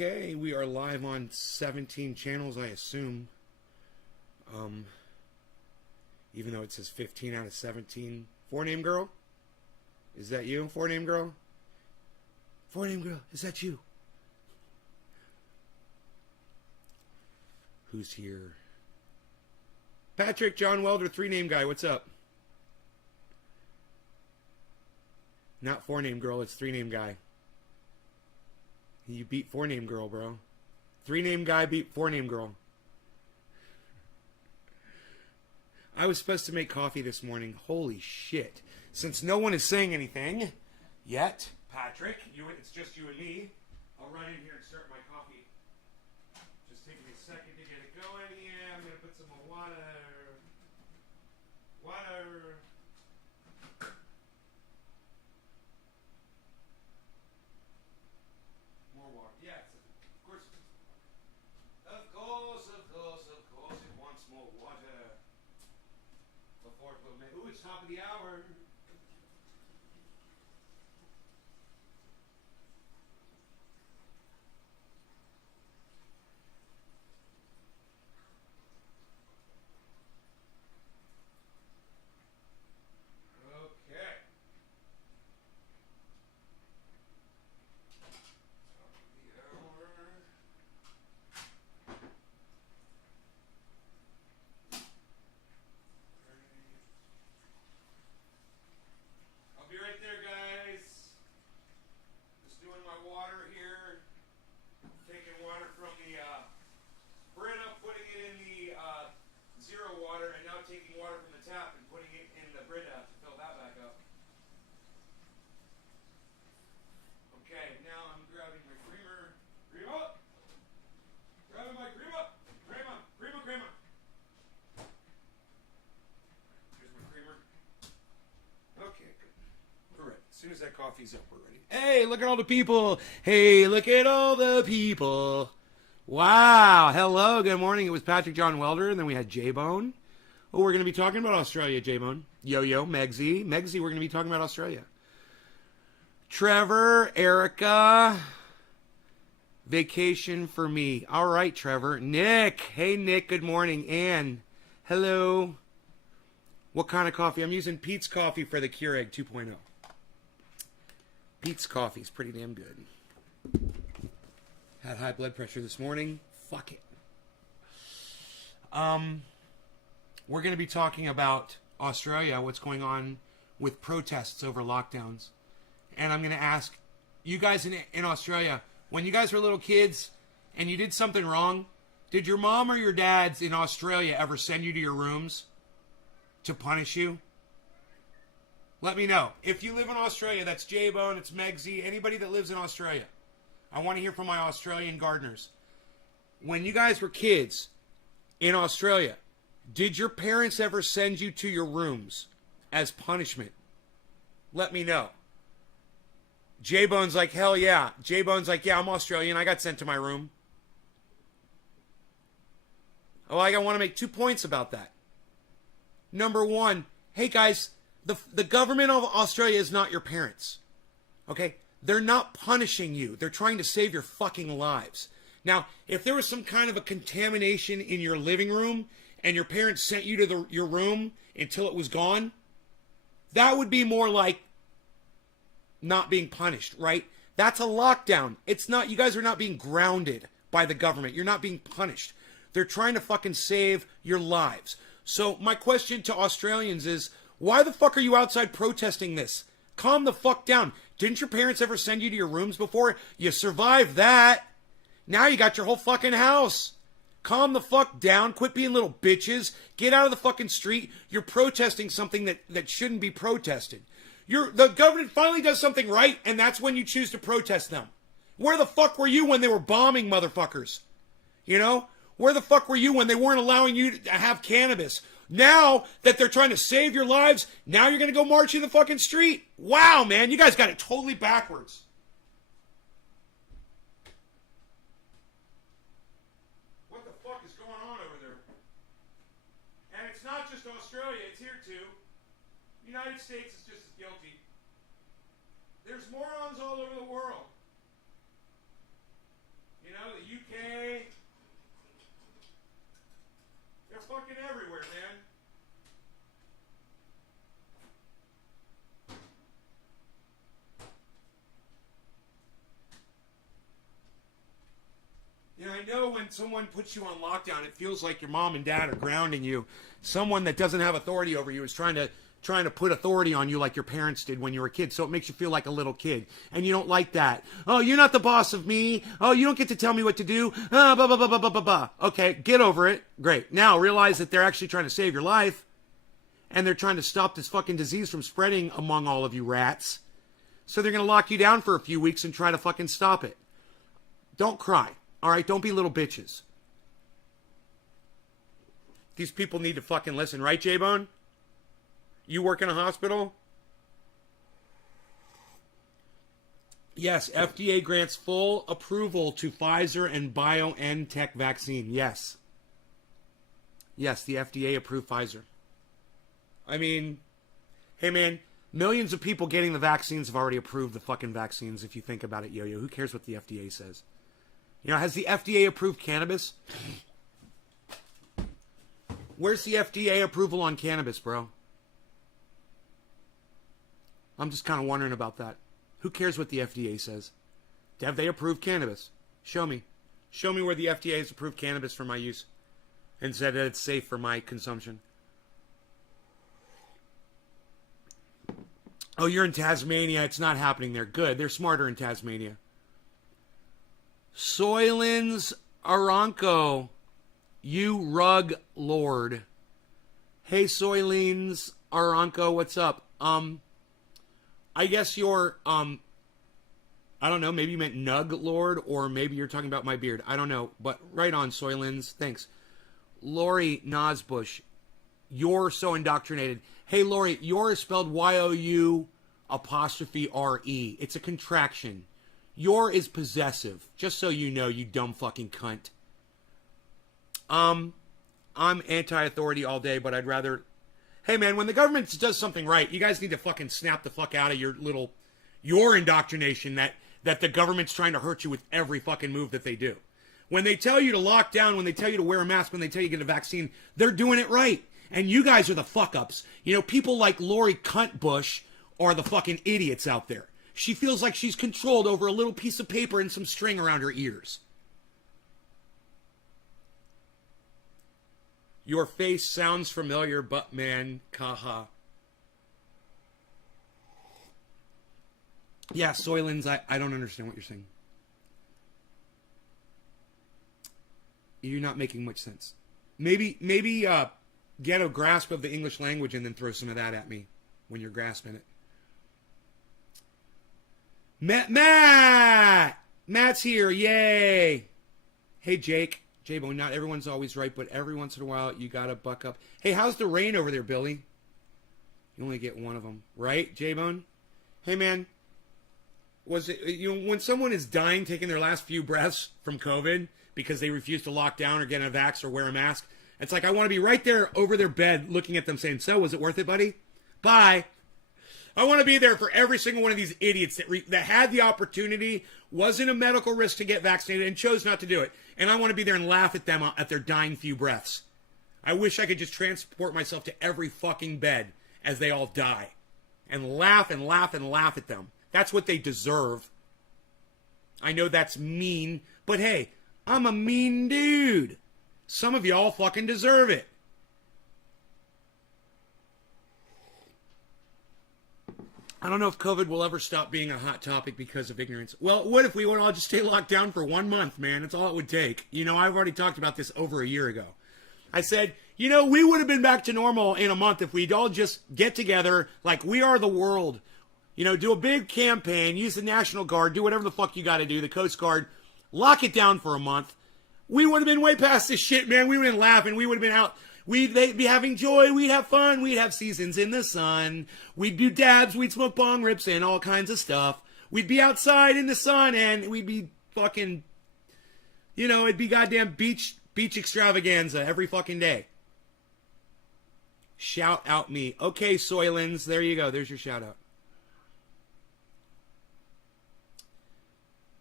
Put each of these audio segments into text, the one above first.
Okay, we are live on 17 channels, I assume. Even though it says 15 out of 17. Four-name girl? Is that you, four-name girl? Four-name girl, is that you? Who's here? Patrick, John Welder, three-name guy, what's up? Not four-name girl, it's three-name guy. You beat four-name girl, bro. Three-name guy beat four-name girl. I was supposed to make coffee this morning. Holy shit. Since no one is saying anything yet, Patrick, it's just you and me, I'll run in here and start my coffee. Just take me a second to get it going here. I'm going to put some more water. Water. More water. Yeah, of course. Of course, it wants more water. Before it will make. Ooh, it's top of the hour. Okay. Top of the hour. I'll be right there, guys. Just doing my water here. Taking water from the Brita, putting it in the zero water, and now taking water from the tap and putting it in the Brita to fill that back up. Okay, now I'm grabbing my creamer. Creamer! Grabbing my creamer! Creamer! Here's my creamer. Okay, good. We're ready. As soon as that coffee's up, we're ready. Hey, look at all the people. Hey, look at all the people. Wow. Hello. Good morning. It was Patrick John Welder, and then we had J-Bone. Oh, we're going to be talking about Australia, J-Bone. Yo-Yo, Megsy. Megsy, we're going to be talking about Australia. Trevor, Erica. Vacation for me. All right, Trevor. Nick. Hey, Nick. Good morning. Ann. Hello. What kind of coffee? I'm using Pete's Coffee for the Keurig 2.0. Pete's Coffee is pretty damn good. Had high blood pressure this morning. Fuck it. We're going to be talking about Australia, what's going on with protests over lockdowns. And I'm going to ask you guys in Australia, when you guys were little kids and you did something wrong, did your mom or your dads in Australia ever send you to your rooms to punish you? Let me know. If you live in Australia, that's J-Bone, it's Megsy, anybody that lives in Australia. I want to hear from my Australian gardeners. When you guys were kids in Australia, did your parents ever send you to your rooms as punishment? Let me know. J-Bone's like, hell yeah. J-Bone's like, yeah, I'm Australian. I got sent to my room. Oh, I want to make 2 points about that. Number one, hey guys, the government of Australia is not your parents. Okay? They're not punishing you. They're trying to save your fucking lives. Now, if there was some kind of a contamination in your living room and your parents sent you to your room until it was gone, that would be more like not being punished, right? That's a lockdown. It's not, you guys are not being grounded by the government. You're not being punished. They're trying to fucking save your lives. So my question to Australians is, why the fuck are you outside protesting this? Calm the fuck down. Didn't your parents ever send you to your rooms before? You survived that. Now you got your whole fucking house. Calm the fuck down. Quit being little bitches. Get out of the fucking street. You're protesting something that shouldn't be protested. The government finally does something right, and that's when you choose to protest them. Where the fuck were you when they were bombing motherfuckers? You know? Where the fuck were you when they weren't allowing you to have cannabis? Now that they're trying to save your lives, now you're going to go march in the fucking street? Wow, man, you guys got it totally backwards. What the fuck is going on over there? And it's not just Australia, it's here too. The United States is just as guilty. There's morons all over the world. You fucking everywhere, man. You know, I know when someone puts you on lockdown, it feels like your mom and dad are grounding you. Someone that doesn't have authority over you is trying to put authority on you like your parents did when you were a kid. So it makes you feel like a little kid. And you don't like that. Oh, you're not the boss of me. Oh, you don't get to tell me what to do. Blah, blah, blah, blah, blah, blah, blah. Okay, get over it. Great. Now realize that they're actually trying to save your life. And they're trying to stop this fucking disease from spreading among all of you rats. So they're going to lock you down for a few weeks and try to fucking stop it. Don't cry. All right, don't be little bitches. These people need to fucking listen, right, J-Bone? You work in a hospital? Yes, FDA grants full approval to Pfizer and BioNTech vaccine. Yes. Yes, the FDA approved Pfizer. I mean, hey man, millions of people getting the vaccines have already approved the fucking vaccines if you think about it, Yo-Yo. Who cares what the FDA says? You know, has the FDA approved cannabis? Where's the FDA approval on cannabis, bro? I'm just kind of wondering about that. Who cares what the FDA says? Have they approved cannabis? Show me. Show me where the FDA has approved cannabis for my use and said that it's safe for my consumption. Oh, you're in Tasmania. It's not happening there. Good. They're smarter in Tasmania. Soylens Aranco, you rug lord. Hey, Soylens Aranco, what's up? I guess you're, I don't know, maybe you meant Nug Lord, or maybe you're talking about my beard. I don't know, but right on, Soylens. Thanks. Lori Nosbush, you're so indoctrinated. Hey, Lori, you're is spelled Y-O-U apostrophe R-E. It's a contraction. Your is possessive, just so you know, you dumb fucking cunt. I'm anti-authority all day, but I'd rather... Hey, man, when the government does something right, you guys need to fucking snap the fuck out of your indoctrination that the government's trying to hurt you with every fucking move that they do. When they tell you to lock down, when they tell you to wear a mask, when they tell you to get a vaccine, they're doing it right. And you guys are the fuck-ups. You know, people like Lori Cuntbush are the fucking idiots out there. She feels like she's controlled over a little piece of paper and some string around her ears. Your face sounds familiar, but man, kaha. Yeah, Soylens, I don't understand what you're saying. You're not making much sense. Maybe get a grasp of the English language and then throw some of that at me when you're grasping it. Matt's here, yay! Hey, Jake. J-Bone, not everyone's always right, but every once in a while you gotta buck up. Hey, how's the rain over there, Billy? You only get one of them, right, J-Bone? Hey, man, was it, you know, when someone is dying, taking their last few breaths from COVID because they refuse to lock down or get a vax or wear a mask, it's like I want to be right there over their bed looking at them saying, so, was it worth it, buddy? Bye. I want to be there for every single one of these idiots that had the opportunity, wasn't a medical risk to get vaccinated, and chose not to do it. And I want to be there and laugh at them at their dying few breaths. I wish I could just transport myself to every fucking bed as they all die. And laugh and laugh and laugh at them. That's what they deserve. I know that's mean, but hey, I'm a mean dude. Some of y'all fucking deserve it. I don't know if COVID will ever stop being a hot topic because of ignorance. Well, what if we would all just stay locked down for 1 month, man? That's all it would take. You know, I've already talked about this over a year ago. I said, you know, we would have been back to normal in a month if we'd all just get together like we are the world. You know, do a big campaign, use the National Guard, do whatever the fuck you got to do, the Coast Guard, lock it down for a month. We would have been way past this shit, man. We would have been laughing. We would have been out. We'd be having joy. We'd have fun. We'd have seasons in the sun. We'd do dabs. We'd smoke bong rips and all kinds of stuff. We'd be outside in the sun and we'd be fucking, you know, it'd be goddamn beach extravaganza every fucking day. Shout out me. Okay, Soylens. There you go. There's your shout out.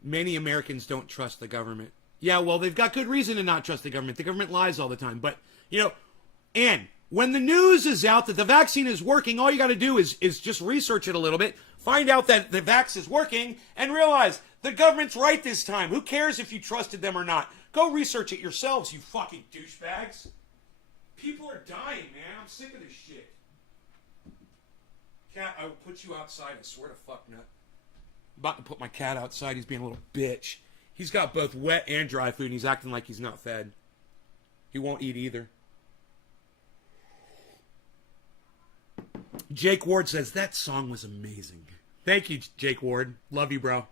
Many Americans don't trust the government. Yeah, well, they've got good reason to not trust the government. The government lies all the time. But, you know, And when the news is out that the vaccine is working, all you got to do is just research it a little bit, find out that the vax is working, and realize the government's right this time. Who cares if you trusted them or not? Go research it yourselves, you fucking douchebags. People are dying, man. I'm sick of this shit. Cat, I will put you outside, I swear to fuck nut. I'm about to put my cat outside. He's being a little bitch. He's got both wet and dry food, and he's acting like he's not fed. He won't eat either. Jake Ward says, that song was amazing. Thank you, Jake Ward. Love you, bro.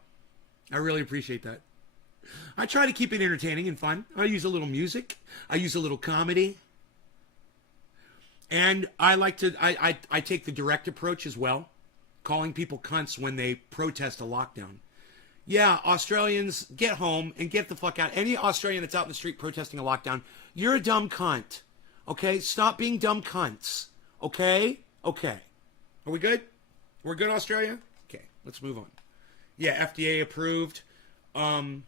I really appreciate that. I try to keep it entertaining and fun. I use a little music. I use a little comedy. And I like to, I take the direct approach as well, calling people cunts when they protest a lockdown. Yeah, Australians, get home and get the fuck out. Any Australian that's out in the street protesting a lockdown, you're a dumb cunt. Okay? Stop being dumb cunts. Okay? Okay. Are we good? We're good, Australia? Okay, let's move on. Yeah, FDA approved. Taliban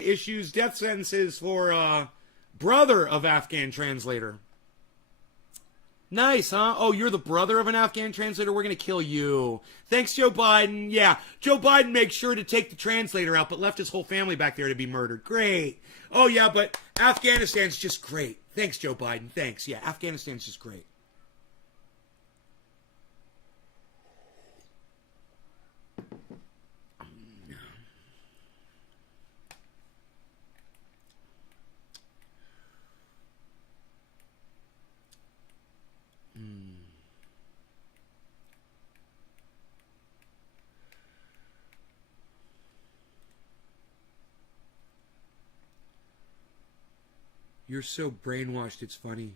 issues death sentences for brother of Afghan translator. Nice, huh? Oh, you're the brother of an Afghan translator? We're going to kill you. Thanks, Joe Biden. Yeah, Joe Biden made sure to take the translator out, but left his whole family back there to be murdered. Great. Oh, yeah, but Afghanistan's just great. Thanks, Joe Biden. Thanks. Yeah, Afghanistan's just great. You're so brainwashed, it's funny.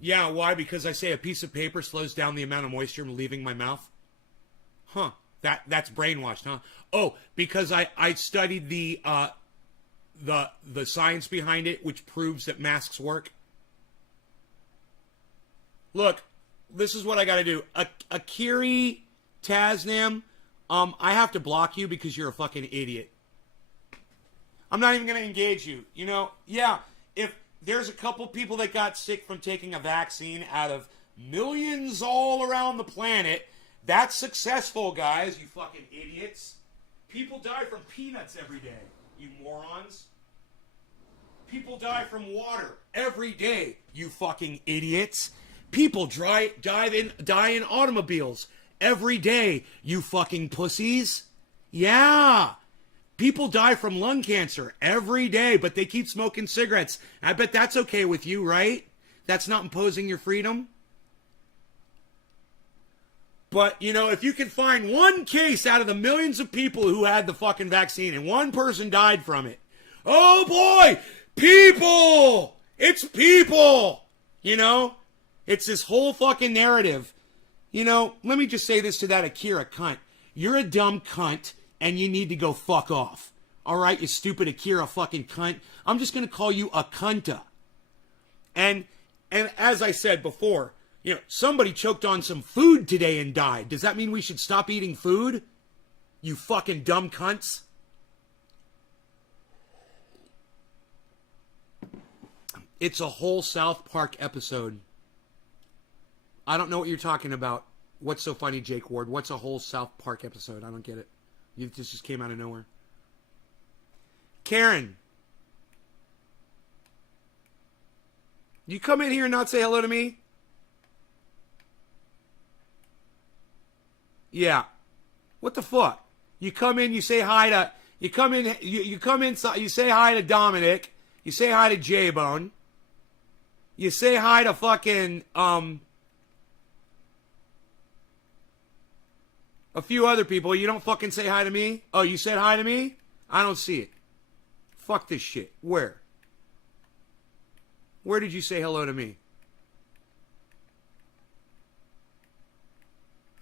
Yeah, why? Because I say a piece of paper slows down the amount of moisture leaving my mouth? Huh. That's brainwashed, huh? Oh, because I studied the science behind it, which proves that masks work. Look, this is what I gotta do. Akiri Tasnam, I have to block you because you're a fucking idiot. I'm not even going to engage you. You know, yeah, if there's a couple people that got sick from taking a vaccine out of millions all around the planet, that's successful, guys, you fucking idiots. People die from peanuts every day, you morons. People die from water every day, you fucking idiots. People die in automobiles every day, you fucking pussies. Yeah. People die from lung cancer every day, but they keep smoking cigarettes. I bet that's okay with you, right? That's not imposing your freedom. But, you know, if you can find one case out of the millions of people who had the fucking vaccine and one person died from it, oh boy, people! It's people! You know? It's this whole fucking narrative. You know, let me just say this to that Akira cunt. You're a dumb cunt. And you need to go fuck off. All right, you stupid Akira fucking cunt. I'm just going to call you a cunta. And as I said before, you know, somebody choked on some food today and died. Does that mean we should stop eating food? You fucking dumb cunts. It's a whole South Park episode. I don't know what you're talking about. What's so funny, Jake Ward? What's a whole South Park episode? I don't get it. This just came out of nowhere. Karen. You come in here and not say hello to me? Yeah. What the fuck? You come in, you say hi to... You come in, you come inside, you say hi to Dominic. You say hi to J-Bone. You say hi to fucking... a few other people. You don't fucking say hi to me? Oh, you said hi to me? I don't see it. Fuck this shit. Where? Where did you say hello to me?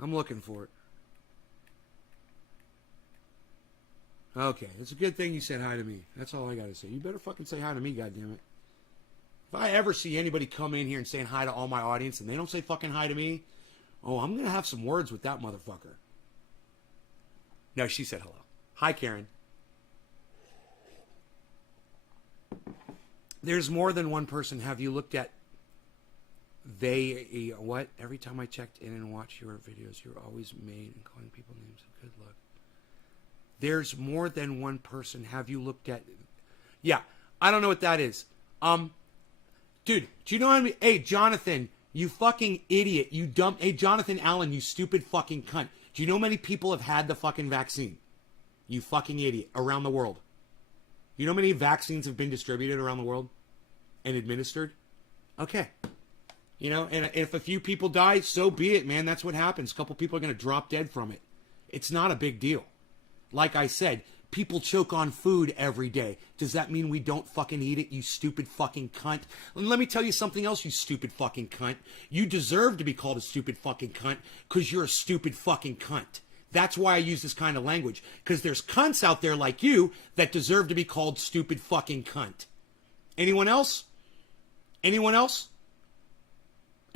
I'm looking for it. Okay, it's a good thing you said hi to me. That's all I gotta say. You better fucking say hi to me, goddammit. If I ever see anybody come in here and saying hi to all my audience and they don't say fucking hi to me, oh, I'm gonna have some words with that motherfucker. No, she said hello. Hi, Karen. There's more than one person. Have you looked at what? Every time I checked in and watched your videos, you're always made and calling people names. Good luck. There's more than one person. Have you looked at? Yeah, I don't know what that is. Dude, do you know what I mean? Hey, Jonathan, you fucking idiot. You dumb. Hey, Jonathan Allen, you stupid fucking cunt. Do you know how many people have had the fucking vaccine? You fucking idiot. Around the world. You know how many vaccines have been distributed around the world and administered? Okay. You know, and if a few people die, so be it, man. That's what happens. A couple people are going to drop dead from it. It's not a big deal. Like I said, people choke on food every day. Does that mean we don't fucking eat it, you stupid fucking cunt? And let me tell you something else, you stupid fucking cunt. You deserve to be called a stupid fucking cunt because you're a stupid fucking cunt. That's why I use this kind of language. Because there's cunts out there like you that deserve to be called stupid fucking cunt. Anyone else? Anyone else?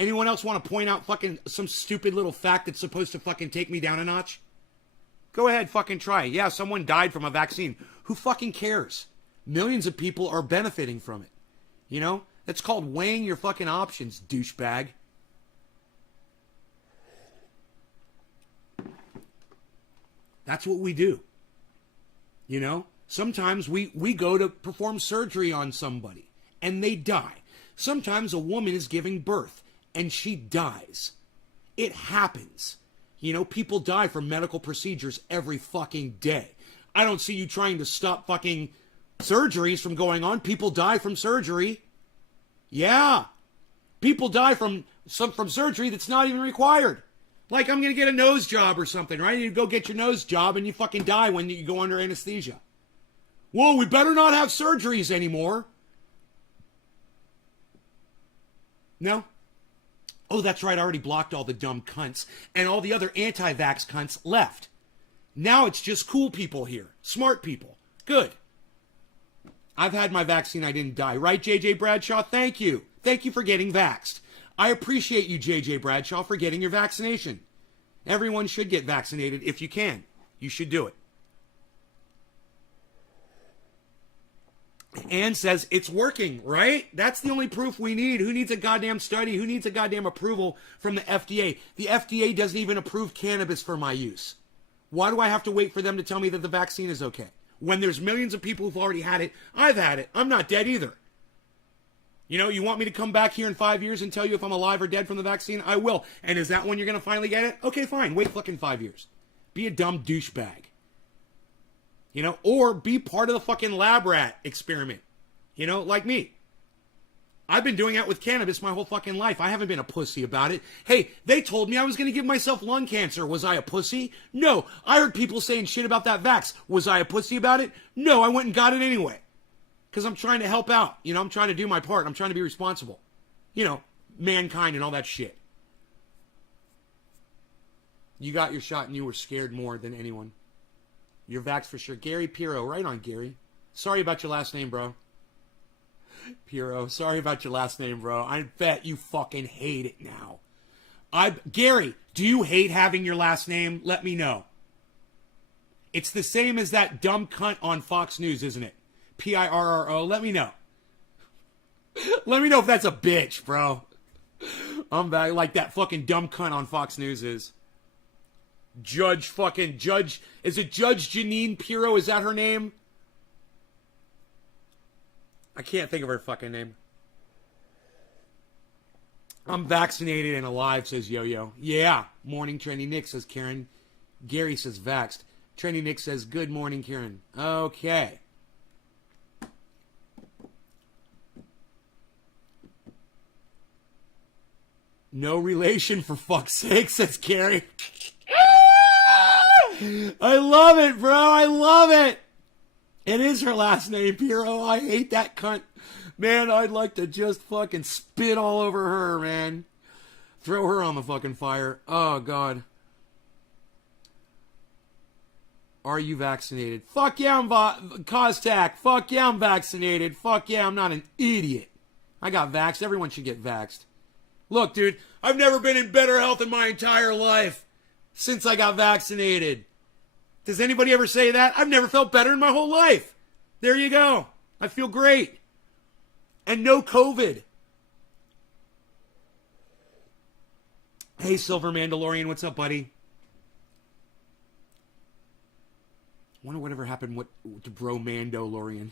Anyone else want to point out fucking some stupid little fact that's supposed to fucking take me down a notch? Go ahead, fucking try. Yeah, someone died from a vaccine. Who fucking cares? Millions of people are benefiting from it. You know? That's called weighing your fucking options, douchebag. That's what we do. You know? Sometimes we go to perform surgery on somebody and they die. Sometimes a woman is giving birth and she dies. It happens. You know, people die from medical procedures every fucking day. I don't see you trying to stop fucking surgeries from going on. People die from surgery. Yeah. People die from surgery that's not even required. Like, I'm going to get a nose job or something, right? You go get your nose job and you fucking die when you go under anesthesia. Whoa, we better not have surgeries anymore. No? Oh, that's right, I already blocked all the dumb cunts. And all the other anti-vax cunts left. Now it's just cool people here. Smart people. Good. I've had my vaccine, I didn't die. Right, JJ Bradshaw? Thank you. Thank you for getting vaxxed. I appreciate you, JJ Bradshaw, for getting your vaccination. Everyone should get vaccinated if you can. You should do it. Ann says it's working, right? That's the only proof we need. Who needs a goddamn study? Who needs a goddamn approval from the FDA? The FDA doesn't even approve cannabis for my use. Why do I have to wait for them to tell me that the vaccine is okay? When there's millions of people who've already had it, I've had it. I'm not dead either. You know, you want me to come back here in 5 years and tell you if I'm alive or dead from the vaccine? I will. And is that when you're going to finally get it? Okay, fine. Wait fucking 5 years. Be a dumb douchebag. You know, or be part of the fucking lab rat experiment. You know, like me. I've been doing that with cannabis my whole fucking life. I haven't been a pussy about it. Hey, they told me I was going to give myself lung cancer. Was I a pussy? No. I heard people saying shit about that vax. Was I a pussy about it? No, I went and got it anyway. Because I'm trying to help out. You know, I'm trying to do my part. I'm trying to be responsible. You know, mankind and all that shit. You got your shot and you were scared more than anyone. You're vaxxed for sure. Gary Piro. Right on, Gary. Sorry about your last name, bro. Piro. Sorry about your last name, bro. I bet you fucking hate it now. Gary, do you hate having your last name? Let me know. It's the same as that dumb cunt on Fox News, isn't it? Pirro. Let me know. Let me know if that's a bitch, bro. I'm back like that fucking dumb cunt on Fox News is. Judge. Is it Judge Janine Pirro? Is that her name? I can't think of her fucking name. I'm vaccinated and alive, says Yo-Yo. Yeah. Morning, Trendy Nick, says Karen. Gary says vaxxed. Trendy Nick says, good morning, Karen. Okay. No relation, for fuck's sake, says Carrie. I love it, bro. I love it. It is her last name, Piro. I hate that cunt. Man, I'd like to just fucking spit all over her, man. Throw her on the fucking fire. Oh, God. Are you vaccinated? Fuck yeah, I'm Costac. Fuck yeah, I'm vaccinated. Fuck yeah, I'm not an idiot. I got vaxxed. Everyone should get vaxxed. Look, dude, I've never been in better health in my entire life since I got vaccinated. Does anybody ever say that? I've never felt better in my whole life. There you go. I feel great. and no COVID. Hey, Silver Mandalorian, what's up, buddy? Wonder whatever happened to Bro Mandalorian.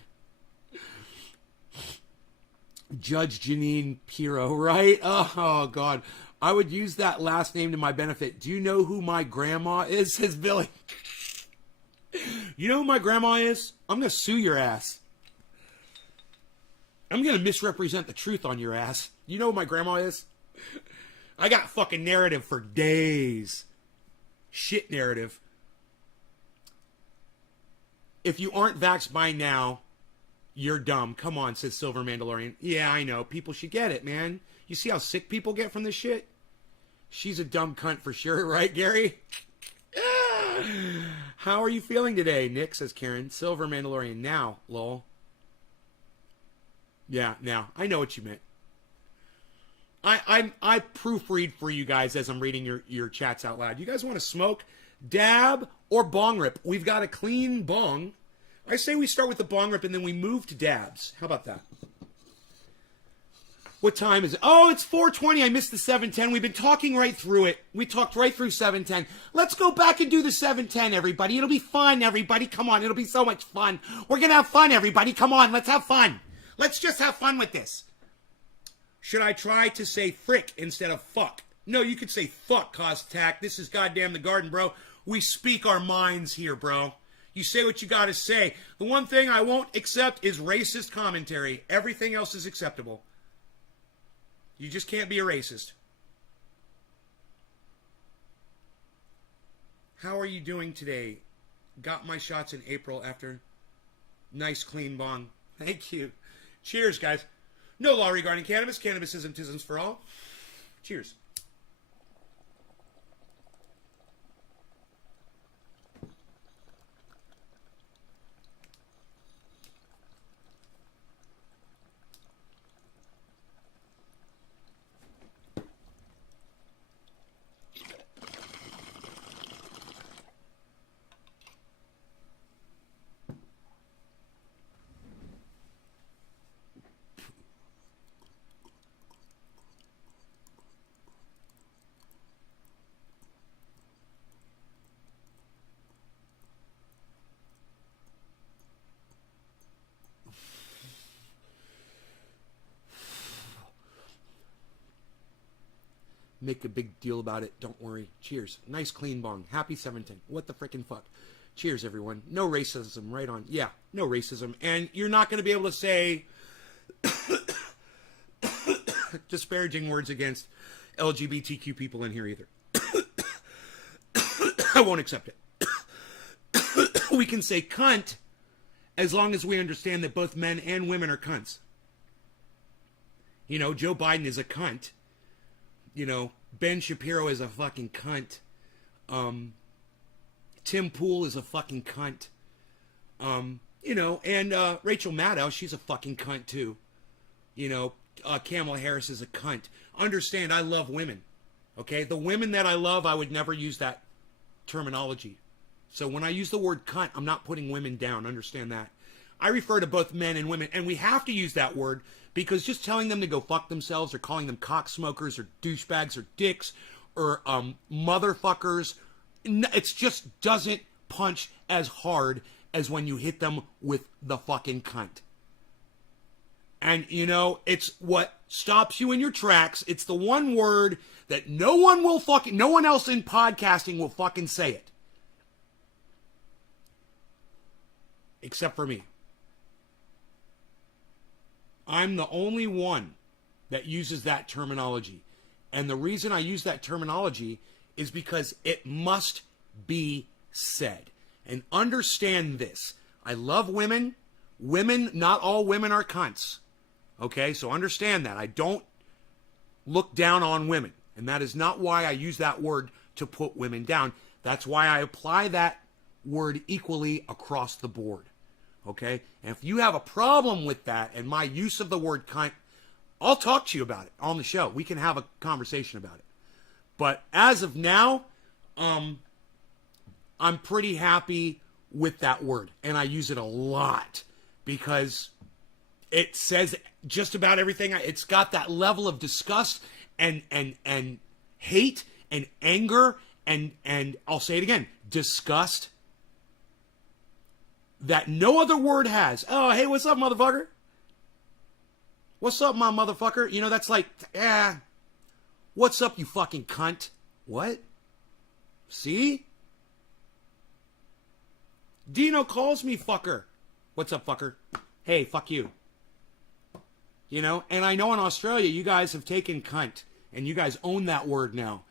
Judge Janine Piro, right? Oh, God. I would use that last name to my benefit. Do you know who my grandma is? Says Billy. You know who my grandma is? I'm going to sue your ass. I'm going to misrepresent the truth on your ass. You know who my grandma is? I got fucking narrative for days. Shit narrative. If you aren't vaxxed by now, you're dumb. Come on, says Silver Mandalorian. Yeah, I know. People should get it, man. You see how sick people get from this shit? She's a dumb cunt for sure, right, Gary? How are you feeling today, Nick, says Karen. Silver Mandalorian. Now, lol. Yeah, now. I know what you meant. I proofread for you guys as I'm reading your chats out loud. You guys want to smoke, dab, or bong rip? We've got a clean bong. I say we start with the bong rip and then we move to dabs. How about that? What time is it? Oh, it's 4:20. I missed the 7:10. We've been talking right through it. We talked right through 7:10. Let's go back and do the 7:10, everybody. It'll be fun, everybody. Come on. It'll be so much fun. We're going to have fun, everybody. Come on. Let's have fun. Let's just have fun with this. Should I try to say frick instead of fuck? No, you could say fuck, Costac. This is goddamn the garden, bro. We speak our minds here, bro. You say what you got to say. The one thing I won't accept is racist commentary. Everything else is acceptable. You just can't be a racist. How are you doing today? Got my shots in April after nice clean bong. Thank you. Cheers, guys. No law regarding cannabis. Cannabis isn't tisms for all. Cheers. Make a big deal about it. Don't worry. Cheers. Nice clean bong. Happy 710. What the frickin' fuck? Cheers, everyone. No racism. Right on. Yeah, no racism. And you're not going to be able to say disparaging words against LGBTQ people in here either. I won't accept it. We can say cunt as long as we understand that both men and women are cunts. You know, Joe Biden is a cunt. You know, Ben Shapiro is a fucking cunt. Tim Pool is a fucking cunt. You know, and Rachel Maddow, she's a fucking cunt too. You know, Kamala Harris is a cunt. Understand, I love women. Okay? The women that I love, I would never use that terminology. So when I use the word cunt, I'm not putting women down. Understand that. I refer to both men and women, and we have to use that word because just telling them to go fuck themselves or calling them cocksmokers or douchebags or dicks or motherfuckers, it just doesn't punch as hard as when you hit them with the fucking cunt. And, you know, it's what stops you in your tracks. It's the one word that no one else in podcasting will fucking say it. Except for me. I'm the only one that uses that terminology. And the reason I use that terminology is because it must be said. And understand this. I love women. Women, not all women are cunts. Okay, so understand that. I don't look down on women. And that is not why I use that word to put women down. That's why I apply that word equally across the board. Okay? And if you have a problem with that and my use of the word cunt, I'll talk to you about it on the show. We can have a conversation about it. But as of now, I'm pretty happy with that word. And I use it a lot because it says just about everything. It's got that level of disgust and hate and anger and I'll say it again, disgust that no other word has. Oh, hey, what's up, motherfucker? What's up, my motherfucker? You know, that's like, what's up, you fucking cunt? What? See? Dino calls me fucker. What's up, fucker? Hey, fuck you. You know, and I know in Australia, you guys have taken cunt, and you guys own that word now.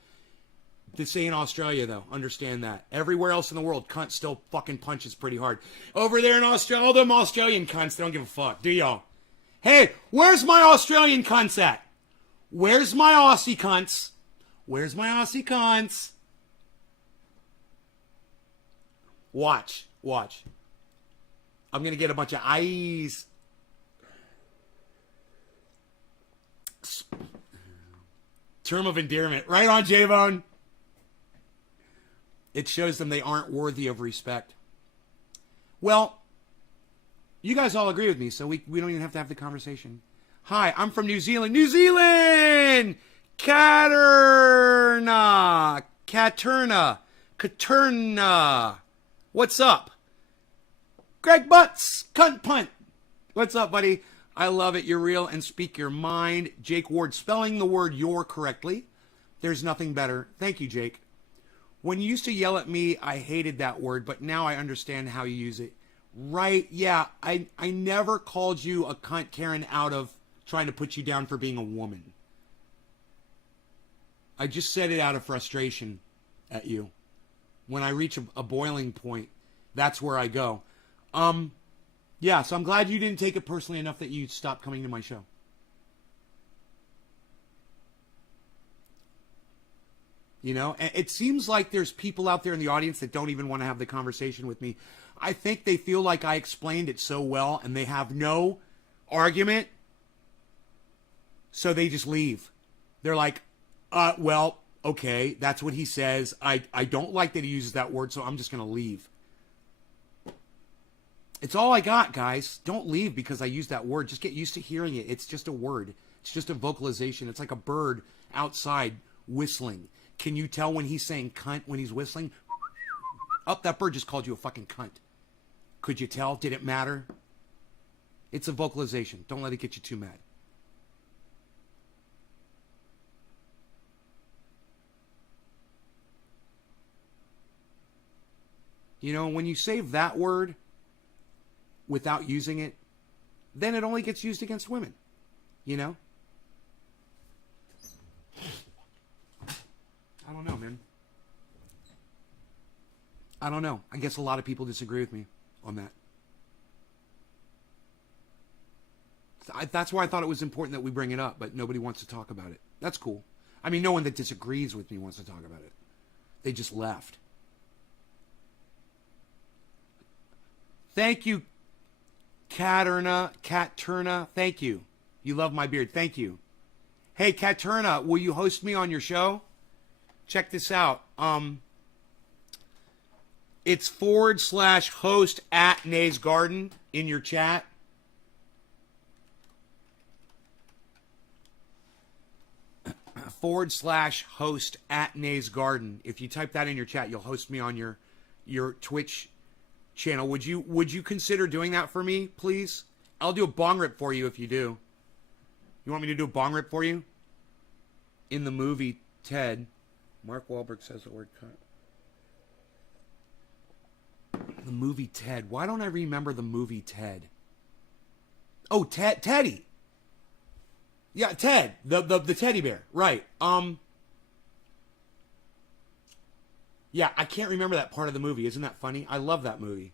To say in Australia, though, understand that. Everywhere else in the world, cunt still fucking punches pretty hard. Over there in Australia, all them Australian cunts, they don't give a fuck, do y'all? Hey, where's my Australian cunts at? Where's my Aussie cunts? Where's my Aussie cunts? Watch. I'm going to get a bunch of eyes. Term of endearment. Right on, J-Bone. It shows them they aren't worthy of respect. Well, you guys all agree with me, so we don't even have to have the conversation. Hi, I'm from New Zealand. New Zealand! Caterna. What's up? Greg Butts, cunt punt. What's up, buddy? I love it. You're real and speak your mind. Jake Ward, spelling the word your correctly. There's nothing better. Thank you, Jake. When you used to yell at me, I hated that word, but now I understand how you use it. Right, yeah, I never called you a cunt, Karen, out of trying to put you down for being a woman. I just said it out of frustration at you. When I reach a boiling point, that's where I go. Yeah, so I'm glad you didn't take it personally enough that you stopped coming to my show. You know, it seems like there's people out there in the audience that don't even want to have the conversation with me. I think they feel like I explained it so well and they have no argument. So they just leave. They're like, well, okay, that's what he says. I don't like that he uses that word, so I'm just going to leave. It's all I got, guys. Don't leave because I use that word. Just get used to hearing it. It's just a word. It's just a vocalization. It's like a bird outside whistling. Can you tell when he's saying cunt when he's whistling? Oh, that bird just called you a fucking cunt. Could you tell? Did it matter? It's a vocalization. Don't let it get you too mad. You know, when you save that word without using it, then it only gets used against women. You know? I don't know, man. I don't know. I guess a lot of people disagree with me on that. That's why I thought it was important that we bring it up, but nobody wants to talk about it. That's cool. I mean, no one that disagrees with me wants to talk about it. They just left. Thank you, Caterna. Thank you. You love my beard. Thank you. Hey, Caterna, will you host me on your show? Check this out. It's /host at Nays Garden in your chat. /host at Nays Garden. If you type that in your chat, you'll host me on your Twitch channel. Would you consider doing that for me, please? I'll do a bong rip for you if you do. You want me to do a bong rip for you? In the movie Ted, Mark Wahlberg says the word cunt. The movie Ted. Why don't I remember the movie Ted? Oh, Teddy. Yeah, Ted. The teddy bear. Right. Yeah, I can't remember that part of the movie. Isn't that funny? I love that movie.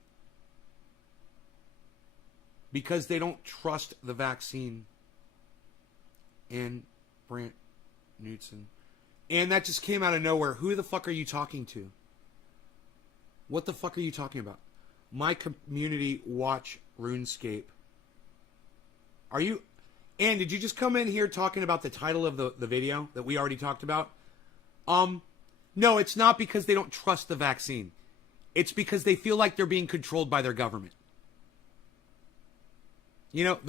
Because they don't trust the vaccine. And Brant Knudsen. And that just came out of nowhere. Who the fuck are you talking to? What the fuck are you talking about? My community watch RuneScape. Are you... And did you just come in here talking about the title of the video that we already talked about? No, it's not because they don't trust the vaccine. It's because they feel like they're being controlled by their government. You know,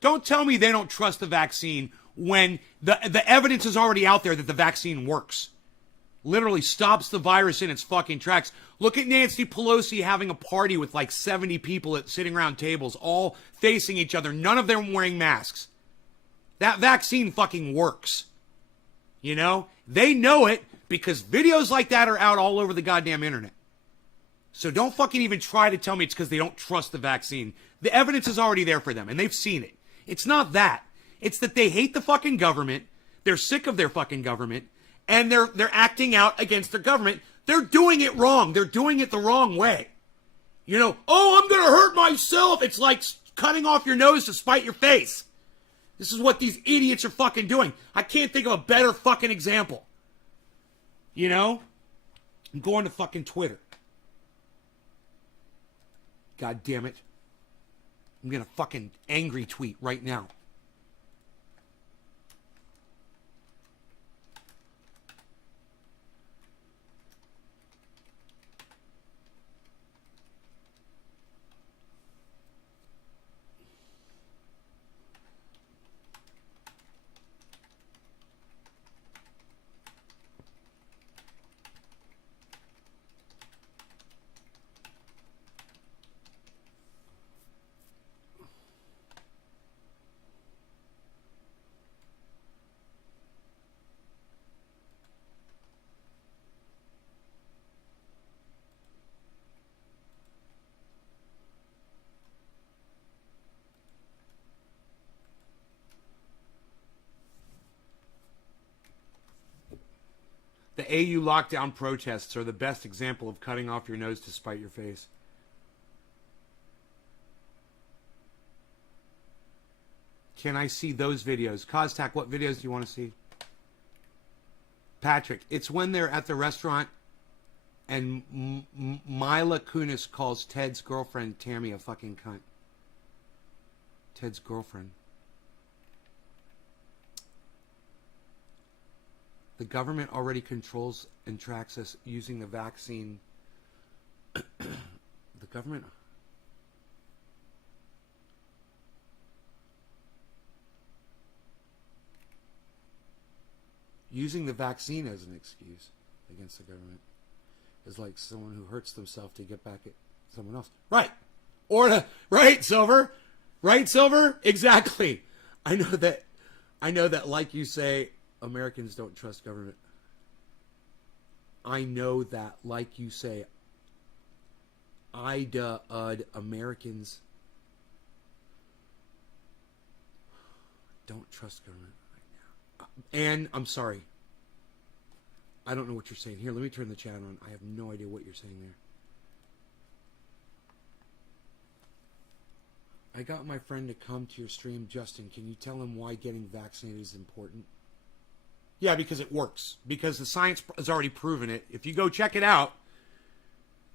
don't tell me they don't trust the vaccine when the evidence is already out there that the vaccine works. Literally stops the virus in its fucking tracks. Look at Nancy Pelosi having a party with like 70 people sitting around tables, all facing each other, none of them wearing masks. That vaccine fucking works. You know? They know it because videos like that are out all over the goddamn internet. So don't fucking even try to tell me it's because they don't trust the vaccine. The evidence is already there for them, and they've seen it. It's not that. It's that they hate the fucking government. They're sick of their fucking government. And they're acting out against their government. They're doing it wrong. They're doing it the wrong way. You know, oh, I'm going to hurt myself. It's like cutting off your nose to spite your face. This is what these idiots are fucking doing. I can't think of a better fucking example. You know? I'm going to fucking Twitter. God damn it. I'm going to fucking angry tweet right now. The AU lockdown protests are the best example of cutting off your nose to spite your face. Can I see those videos? Koztak, what videos do you want to see? Patrick, it's when they're at the restaurant and Mila Kunis calls Ted's girlfriend Tammy a fucking cunt. Ted's girlfriend. The government already controls and tracks us using the vaccine. The government... Using the vaccine as an excuse against the government is like someone who hurts themselves to get back at someone else. Right. Right, Silver? Right, Silver? Exactly. I know that like you say... Americans don't trust government. I know that, like you say, Americans don't trust government right now. And I'm sorry. I don't know what you're saying. Here, let me turn the chat on. I have no idea what you're saying there. I got my friend to come to your stream. Justin, can you tell him why getting vaccinated is important? Yeah, because it works. Because the science has already proven it. If you go check it out,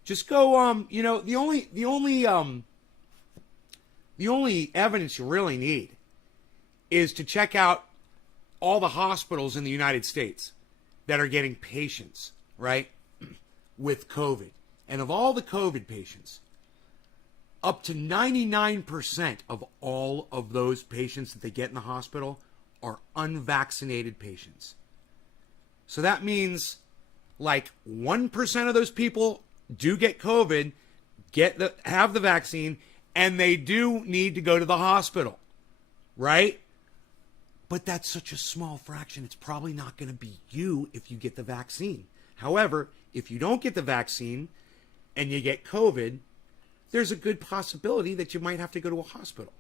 just go. You know, the only evidence you really need is to check out all the hospitals in the United States that are getting patients, right, with COVID. And of all the COVID patients, up to 99% of all of those patients that they get in the hospital are unvaccinated patients. So that means like 1% of those people do get COVID, have the vaccine, and they do need to go to the hospital, right? But that's such a small fraction. It's probably not going to be you if you get the vaccine. However, if you don't get the vaccine and you get COVID, there's a good possibility that you might have to go to a hospital.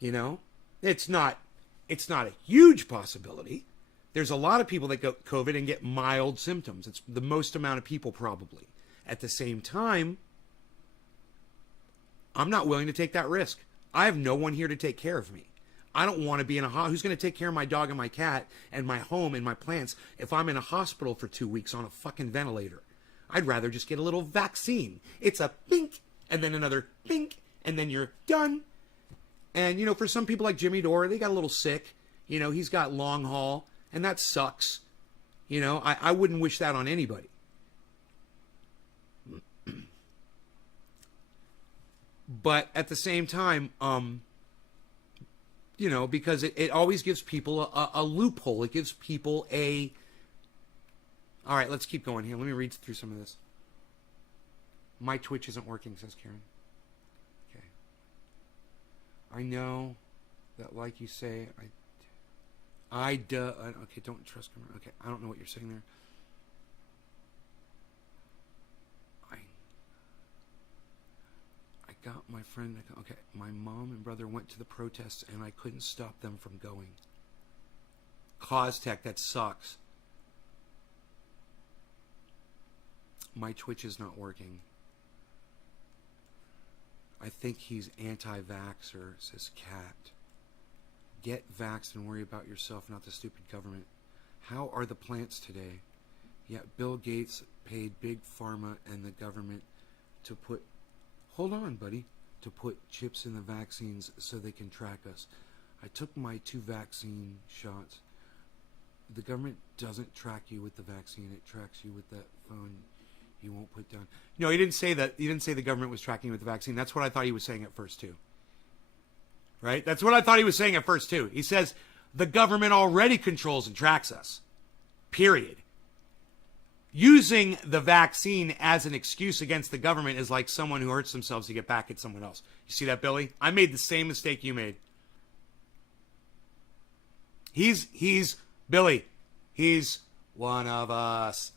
You know, it's not a huge possibility. There's a lot of people that get COVID and get mild symptoms. It's the most amount of people probably. At the same time, I'm not willing to take that risk. I have no one here to take care of me. I don't want to be in a hospital. Who's going to take care of my dog and my cat and my home and my plants if I'm in a hospital for 2 weeks on a fucking ventilator? I'd rather just get a little vaccine. It's a bink and then another bink and then you're done. And, you know, for some people like Jimmy Dore, they got a little sick. You know, he's got long haul, and that sucks. You know, I wouldn't wish that on anybody. But at the same time, you know, because it always gives people a loophole. It gives people a... All right, let's keep going here. Let me read through some of this. My Twitch isn't working, says Karen. Okay. I know that, like you say, okay, don't trust... Okay, I don't know what you're saying there. I got my friend... Okay, my mom and brother went to the protests, and I couldn't stop them from going. Cause Tech, that sucks. My Twitch is not working. I think he's anti-vaxxer, says Kat. Get vaxxed and worry about yourself, not the stupid government. How are the plants today? Yet Bill Gates paid Big Pharma and the government to put... Hold on, buddy. To put chips in the vaccines so they can track us. I took my 2 vaccine shots. The government doesn't track you with the vaccine. It tracks you with that phone you won't put down. No, he didn't say that. He didn't say the government was tracking you with the vaccine. That's what I thought he was saying at first, too. Right? That's what I thought he was saying at first, too. He says the government already controls and tracks us. Period. Using the vaccine as an excuse against the government is like someone who hurts themselves to get back at someone else. You see that, Billy? I made the same mistake you made. Billy, he's one of us.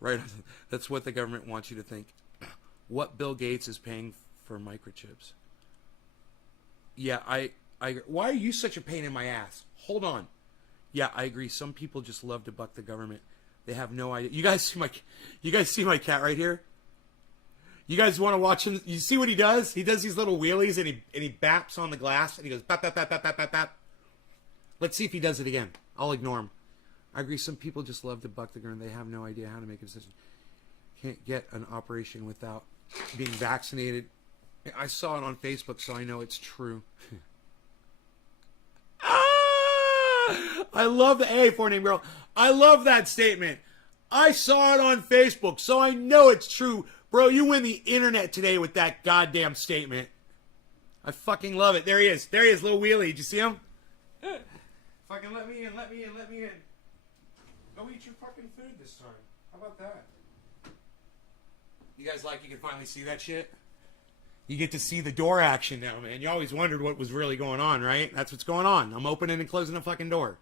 Right? That's what the government wants you to think. What Bill Gates is paying for microchips. Yeah, why are you such a pain in my ass? Hold on. Yeah, I agree. Some people just love to buck the government. They have no idea. You guys see my cat right here? You guys want to watch him? You see what he does? He does these little wheelies and he baps on the glass and he goes bap bap bap bap bap bap bap. Let's see if he does it again. I'll ignore him. I agree. Some people just love to buck the government. They have no idea how to make a decision. Can't get an operation without being vaccinated. I saw it on Facebook, so I know it's true. I love the A for name girl. I love that statement. I saw it on Facebook, so I know it's true. Bro, you win the internet today with that goddamn statement. I fucking love it. There he is. There he is, little wheelie. Did you see him? Fucking let me in, let me in, let me in. Go eat your fucking food this time. How about that? You guys like you can finally see that shit? You get to see the door action now, man. You always wondered what was really going on, right? That's what's going on. I'm opening and closing the fucking door.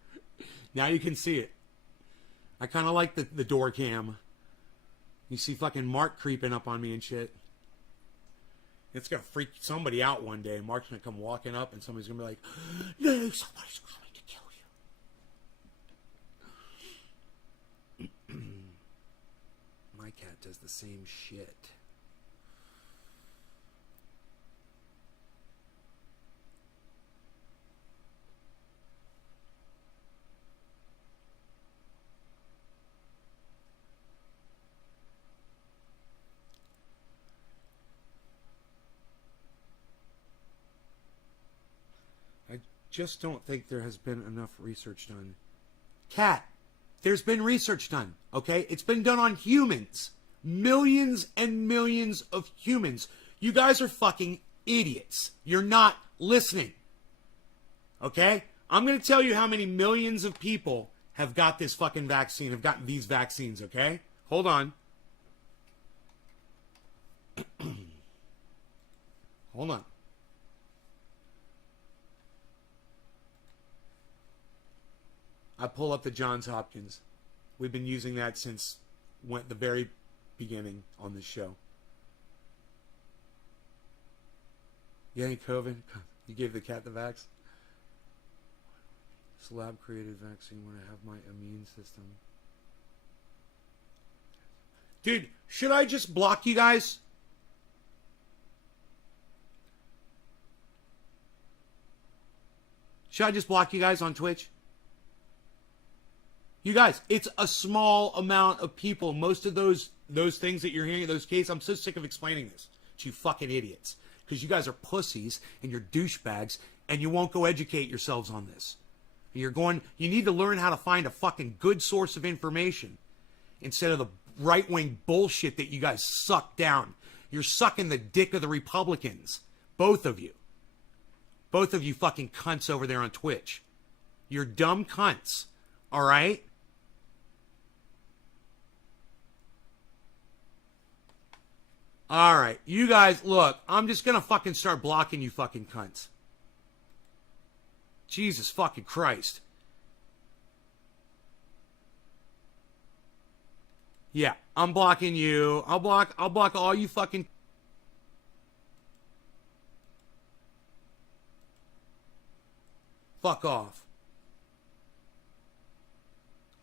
Now you can see it. I kind of like the door cam. You see fucking Mark creeping up on me and shit. It's going to freak somebody out one day. Mark's going to come walking up and somebody's going to be like, no, somebody's coming to kill you. My cat does the same shit. Just don't think there has been enough research done. Cat, there's been research done, okay? It's been done on humans. Millions and millions of humans. You guys are fucking idiots. You're not listening. Okay? I'm going to tell you how many millions of people have got this fucking vaccine, have gotten these vaccines, okay? Hold on. Hold on. I pull up the Johns Hopkins. We've been using that since the very beginning on this show. You ain't COVID? You gave the cat the vax? This lab-created vaccine when I have my immune system. Dude, should I just block you guys? Should I just block you guys on Twitch? You guys, it's a small amount of people. Most of those things that you're hearing, those cases, I'm so sick of explaining this to you fucking idiots. Because you guys are pussies and you're douchebags and you won't go educate yourselves on this. You need to learn how to find a fucking good source of information instead of the right-wing bullshit that you guys suck down. You're sucking the dick of the Republicans. Both of you. Both of you fucking cunts over there on Twitch. You're dumb cunts. All right? All right. You guys, look, I'm just going to fucking start blocking you fucking cunts. Jesus fucking Christ. Yeah, I'm blocking you. I'll block all you fucking... Fuck off.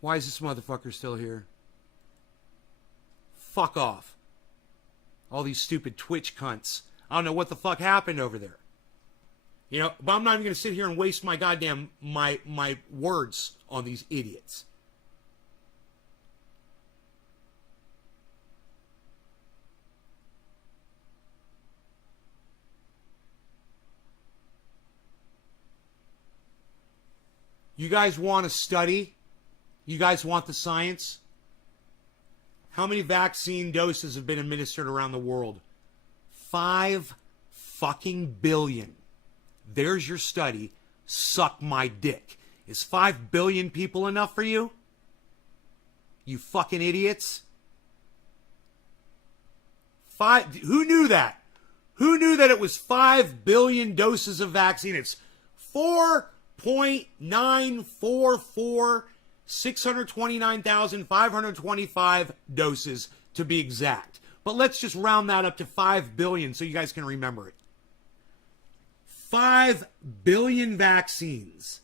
Why is this motherfucker still here? Fuck off. All these stupid Twitch cunts. I don't know what the fuck happened over there. You know, but I'm not even going to sit here and waste my goddamn, my words on these idiots. You guys want to study? You guys want the science? How many vaccine doses have been administered around the world? 5 fucking billion. There's your study. Suck my dick. Is 5 billion people enough for you? You fucking idiots. Who knew that? Who knew that it was 5 billion doses of vaccine? It's 4.944 629,525 doses to be exact. But let's just round that up to 5 billion so you guys can remember it. 5 billion vaccines.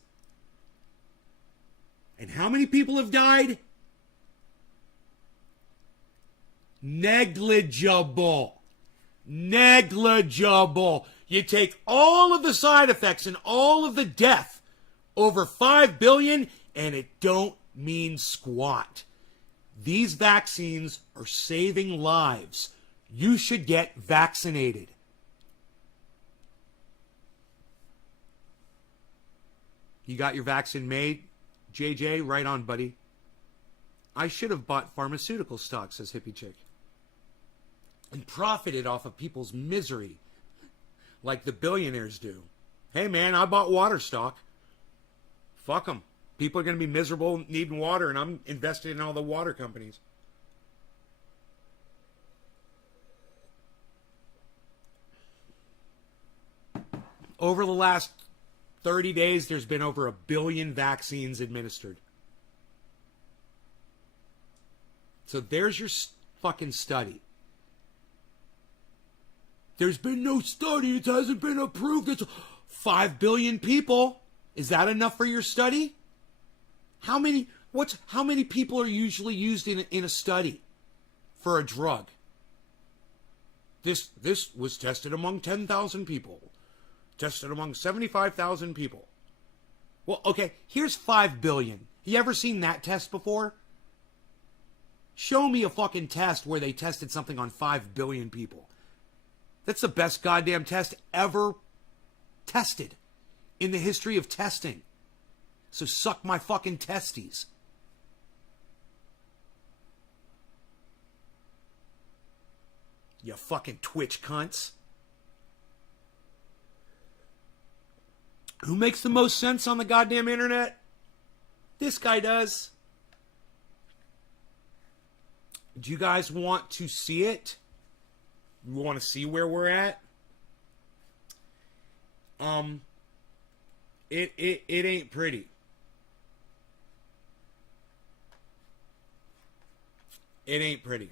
And how many people have died? Negligible. Negligible. You take all of the side effects and all of the death over 5 billion and it don't mean squat. These vaccines are saving lives. You should get vaccinated. You got your vaccine made? JJ, right on, buddy. I should have bought pharmaceutical stocks, says Hippie Chick, and profited off of people's misery like the billionaires do. Hey, man, I bought water stock. Fuck them. People are going to be miserable needing water, and I'm invested in all the water companies. Over the last 30 days, there's been over 1 billion vaccines administered. So there's your fucking study. There's been no study. It hasn't been approved. It's 5 billion people. Is that enough for your study? How many people are usually used in a study for a drug? This was tested among 10,000 people. Tested among 75,000 people. Well, okay, here's 5 billion. You ever seen that test before? Show me a fucking test where they tested something on 5 billion people. That's the best goddamn test ever tested in the history of testing. So suck my fucking testes. You fucking Twitch cunts. Who makes the most sense on the goddamn internet? This guy does. Do you guys want to see it? You want to see where we're at? It ain't pretty. It ain't pretty.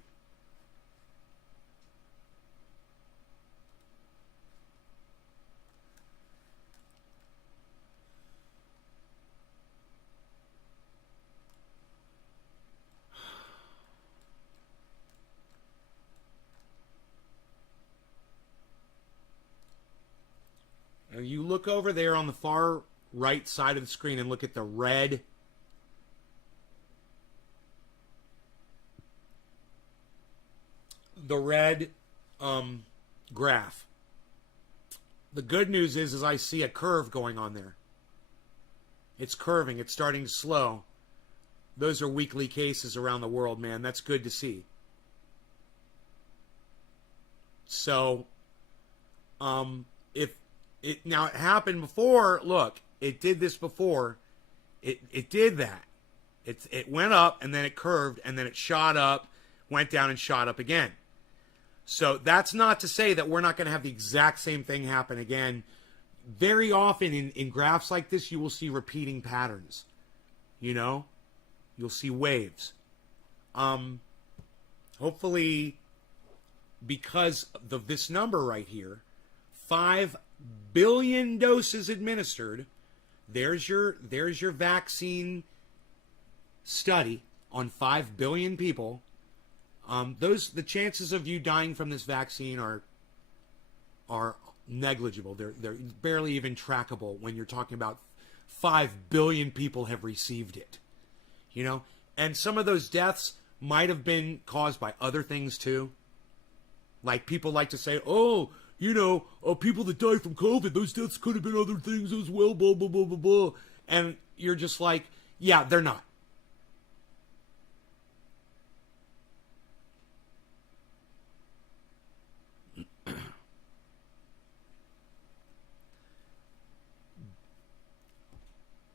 Now you look over there on the far right side of the screen and look at the red graph. The good news is I see a curve going on there. It's curving. It's starting to slow. Those are weekly cases around the world, man. That's good to see. So, if it now it happened before, look, it did this before. It did that. It went up and then it curved and then it shot up, went down and shot up again. So that's not to say that we're not going to have the exact same thing happen again. Very often in graphs like this, you will see repeating patterns. You know, you'll see waves. Hopefully, because of this number right here, 5 billion doses administered. There's your vaccine study on 5 billion people. The chances of you dying from this vaccine are negligible. They're barely even trackable when you're talking about 5 billion people have received it. You know, and some of those deaths might have been caused by other things too. Like people like to say, oh, you know, people that die from COVID, those deaths could have been other things as well, blah, blah, blah, blah, blah. And you're just like, yeah, they're not.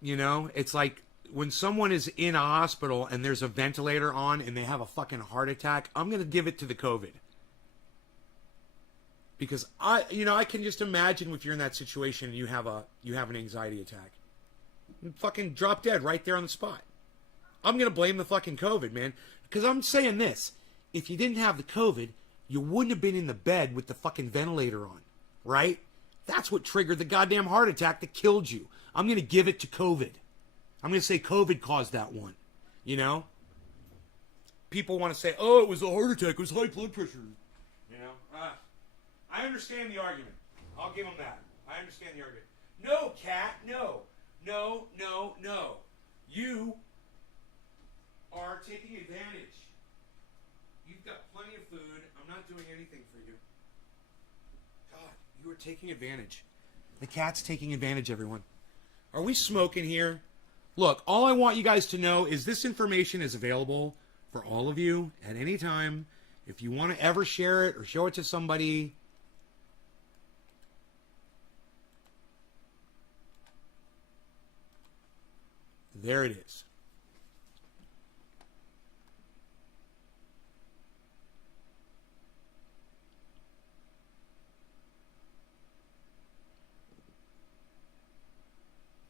You know, it's like when someone is in a hospital and there's a ventilator on and they have a fucking heart attack, I'm going to give it to the COVID. Because I can just imagine if you're in that situation and you have an anxiety attack. You fucking drop dead right there on the spot. I'm going to blame the fucking COVID, man. Because I'm saying this. If you didn't have the COVID, you wouldn't have been in the bed with the fucking ventilator on. Right? That's what triggered the goddamn heart attack that killed you. I'm going to give it to COVID. I'm going to say COVID caused that one. You know? People want to say, oh, it was a heart attack. It was high blood pressure. You know? I understand the argument. I'll give them that. I understand the argument. No, Cat, no. No, no, no. You are taking advantage. You've got plenty of food. I'm not doing anything for you. God, you are taking advantage. The cat's taking advantage, everyone. Are we smoking here? Look, all I want you guys to know is this information is available for all of you at any time. If you want to ever share it or show it to somebody, there it is.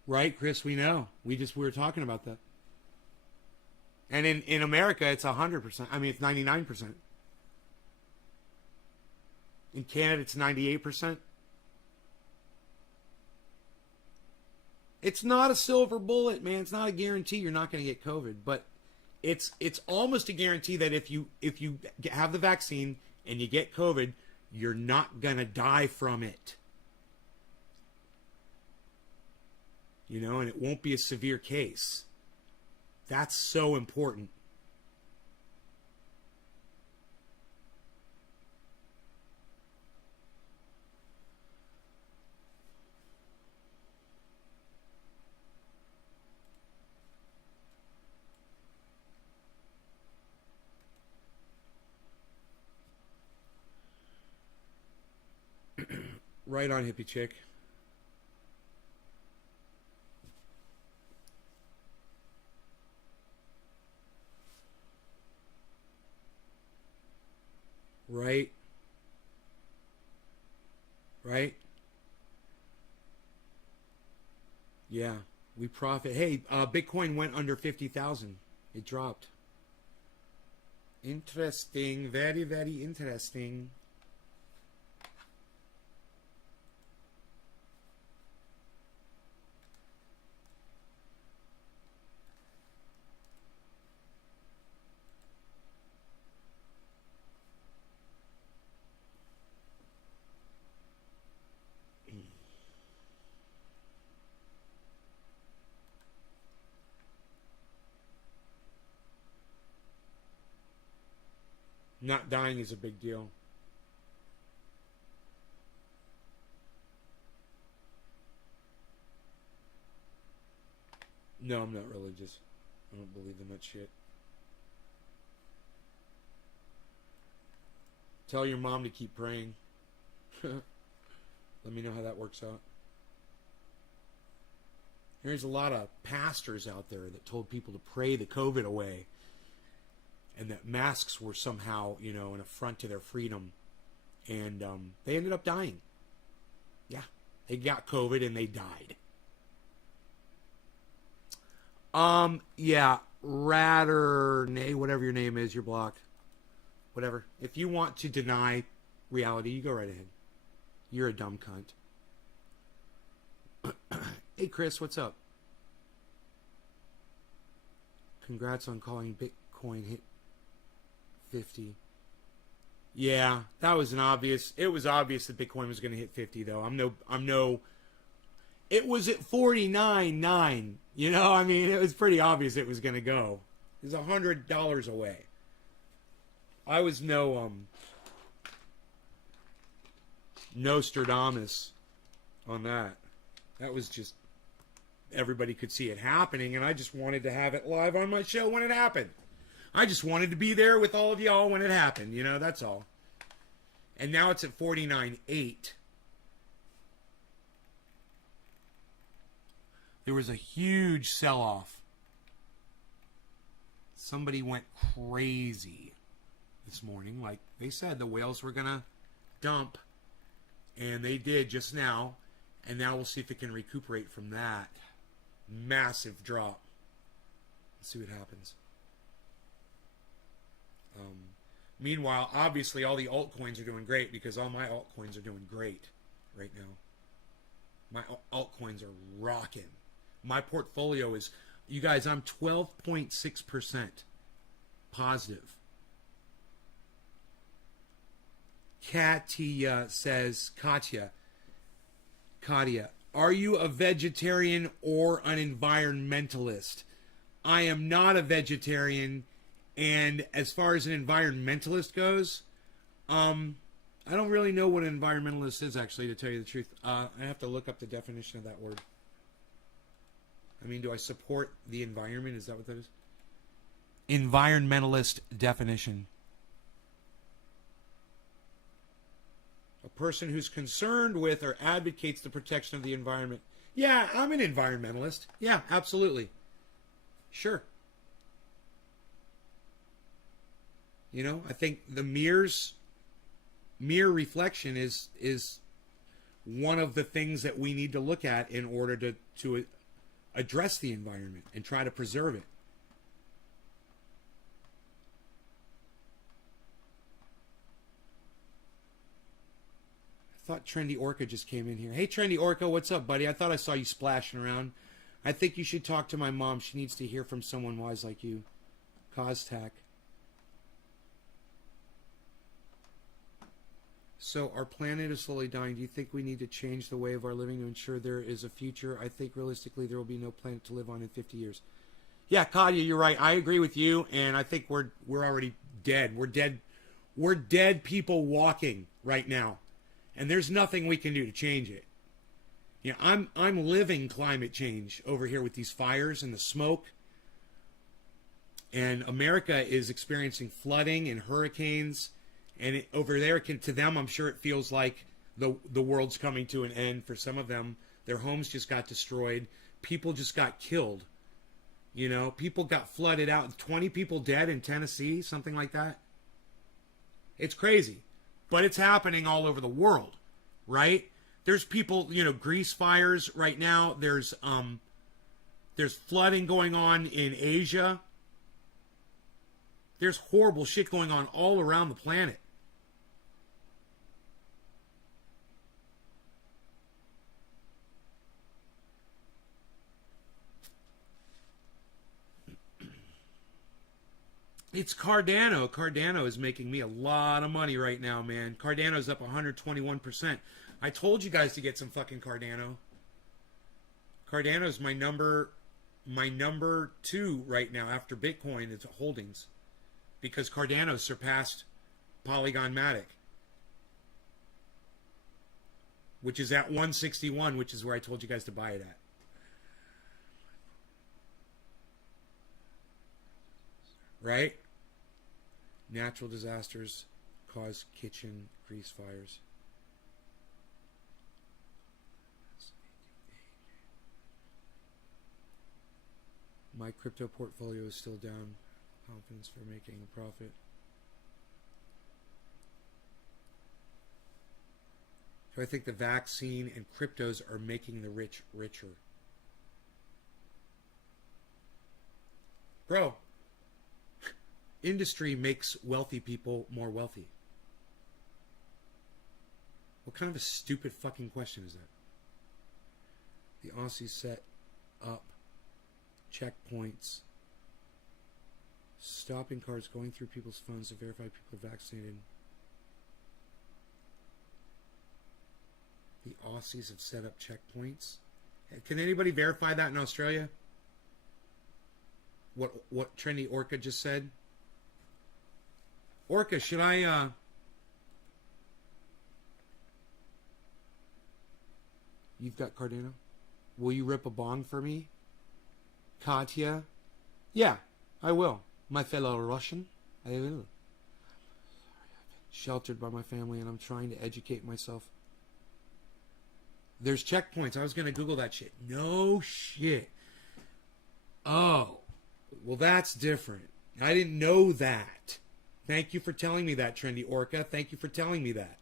Right, Chris, we know. We were talking about that. And in America, it's 100%. I mean, it's 99%. In Canada, it's 98%. It's not a silver bullet, man. It's not a guarantee you're not going to get COVID, but it's almost a guarantee that if you have the vaccine and you get COVID, you're not going to die from it. You know, and it won't be a severe case. That's so important. Right on, hippie chick. Right. Right. Yeah. We profit. Hey, Bitcoin went under 50,000. It dropped. Interesting. Very, very interesting. Not dying is a big deal. No, I'm not religious. I don't believe in that shit. Tell your mom to keep praying. Let me know how that works out. There's a lot of pastors out there that told people to pray the COVID away, and that masks were somehow, an affront to their freedom. And they ended up dying. Yeah, they got COVID and they died. Yeah, Raternay, whatever your name is, you're blocked. Whatever. If you want to deny reality, you go right ahead. You're a dumb cunt. Hey, Chris, what's up? Congrats on calling Bitcoin hit 50. Yeah, that was it was obvious that Bitcoin was going to hit 50, though. It was at 49.9. It was pretty obvious it was going to go. It was $100 away. I was no Nostradamus on that. That was just, everybody could see it happening, and I just wanted to have it live on my show when it happened. I just wanted to be there with all of y'all when it happened, that's all. And now it's at 49.8. There was a huge sell-off. Somebody went crazy this morning. Like they said, the whales were going to dump, and they did just now. And now we'll see if it can recuperate from that massive drop. Let's see what happens. Meanwhile, obviously, all the altcoins are doing great because all my altcoins are doing great right now. My altcoins are rocking. My portfolio is, you guys, I'm 12.6% positive. Katya says, Katya, are you a vegetarian or an environmentalist? I am not a vegetarian, and as far as an environmentalist goes, I don't really know what an environmentalist is, actually, to tell you the truth. I have to look up the definition of that word. Do I support the environment? Is that what that is? Environmentalist definition. A person who's concerned with or advocates the protection of the environment. Yeah, I'm an environmentalist. Yeah, absolutely. Sure. I think the mirror reflection is one of the things that we need to look at in order to address the environment and try to preserve it. I thought Trendy Orca just came in here. Hey, Trendy Orca, what's up, buddy? I thought I saw you splashing around. I think you should talk to my mom. She needs to hear from someone wise like you. Costac. So our planet is slowly dying. Do you think we need to change the way of our living to ensure there is a future? I think realistically there will be no planet to live on in 50 years. Yeah, Kadia, you're right. I agree with you, and I think we're already dead. We're dead people walking right now. And there's nothing we can do to change it. I'm living climate change over here with these fires and the smoke. And America is experiencing flooding and hurricanes. And over there, to them, I'm sure it feels like the world's coming to an end. For some of them, their homes just got destroyed. People just got killed. People got flooded out. 20 people dead in Tennessee, something like that. It's crazy. But it's happening all over the world, right? There's people, Greece fires right now. There's flooding going on in Asia. There's horrible shit going on all around the planet. It's Cardano. Cardano is making me a lot of money right now, man. Cardano's up 121%. I told you guys to get some fucking Cardano. Cardano's my number 2 right now after Bitcoin. It's holdings. Because Cardano surpassed Polygon Matic. Which is at 161, which is where I told you guys to buy it at. Right? Natural disasters, cause kitchen grease fires. My crypto portfolio is still down. Confidence for making a profit. So I think the vaccine and cryptos are making the rich richer. Bro, industry makes wealthy people more wealthy. What kind of a stupid fucking question is that? The Aussies set up checkpoints, stopping cards going through people's phones to verify people are vaccinated. The Aussies have set up checkpoints. Can anybody verify that in Australia? What Trendy Orca just said? Orca, should I You've got Cardano? Will you rip a bong for me? Katya? Yeah, I will. My fellow Russian, I will. Sheltered by my family and I'm trying to educate myself. There's checkpoints. I was going to Google that shit. No shit. Oh. Well, that's different. I didn't know that. Thank you for telling me that, Trendy Orca. Thank you for telling me that.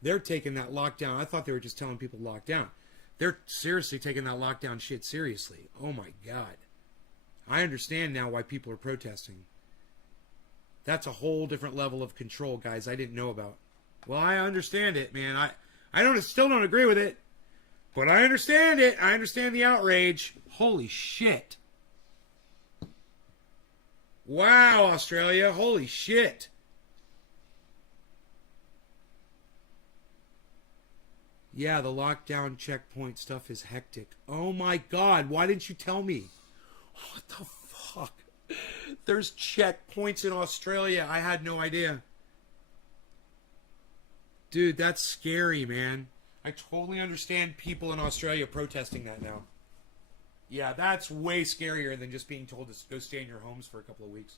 They're taking that lockdown. I thought they were just telling people to lock down. They're seriously taking that lockdown shit seriously. Oh my God. I understand now why people are protesting. That's a whole different level of control, guys, I didn't know about. Well, I understand it, man. I still don't agree with it, but I understand it. I understand the outrage. Holy shit. Wow, Australia. Holy shit. Yeah, the lockdown checkpoint stuff is hectic. Oh my God, why didn't you tell me? What the fuck? There's checkpoints in Australia. I had no idea. Dude, that's scary, man. I totally understand people in Australia protesting that now. Yeah, that's way scarier than just being told to go stay in your homes for a couple of weeks.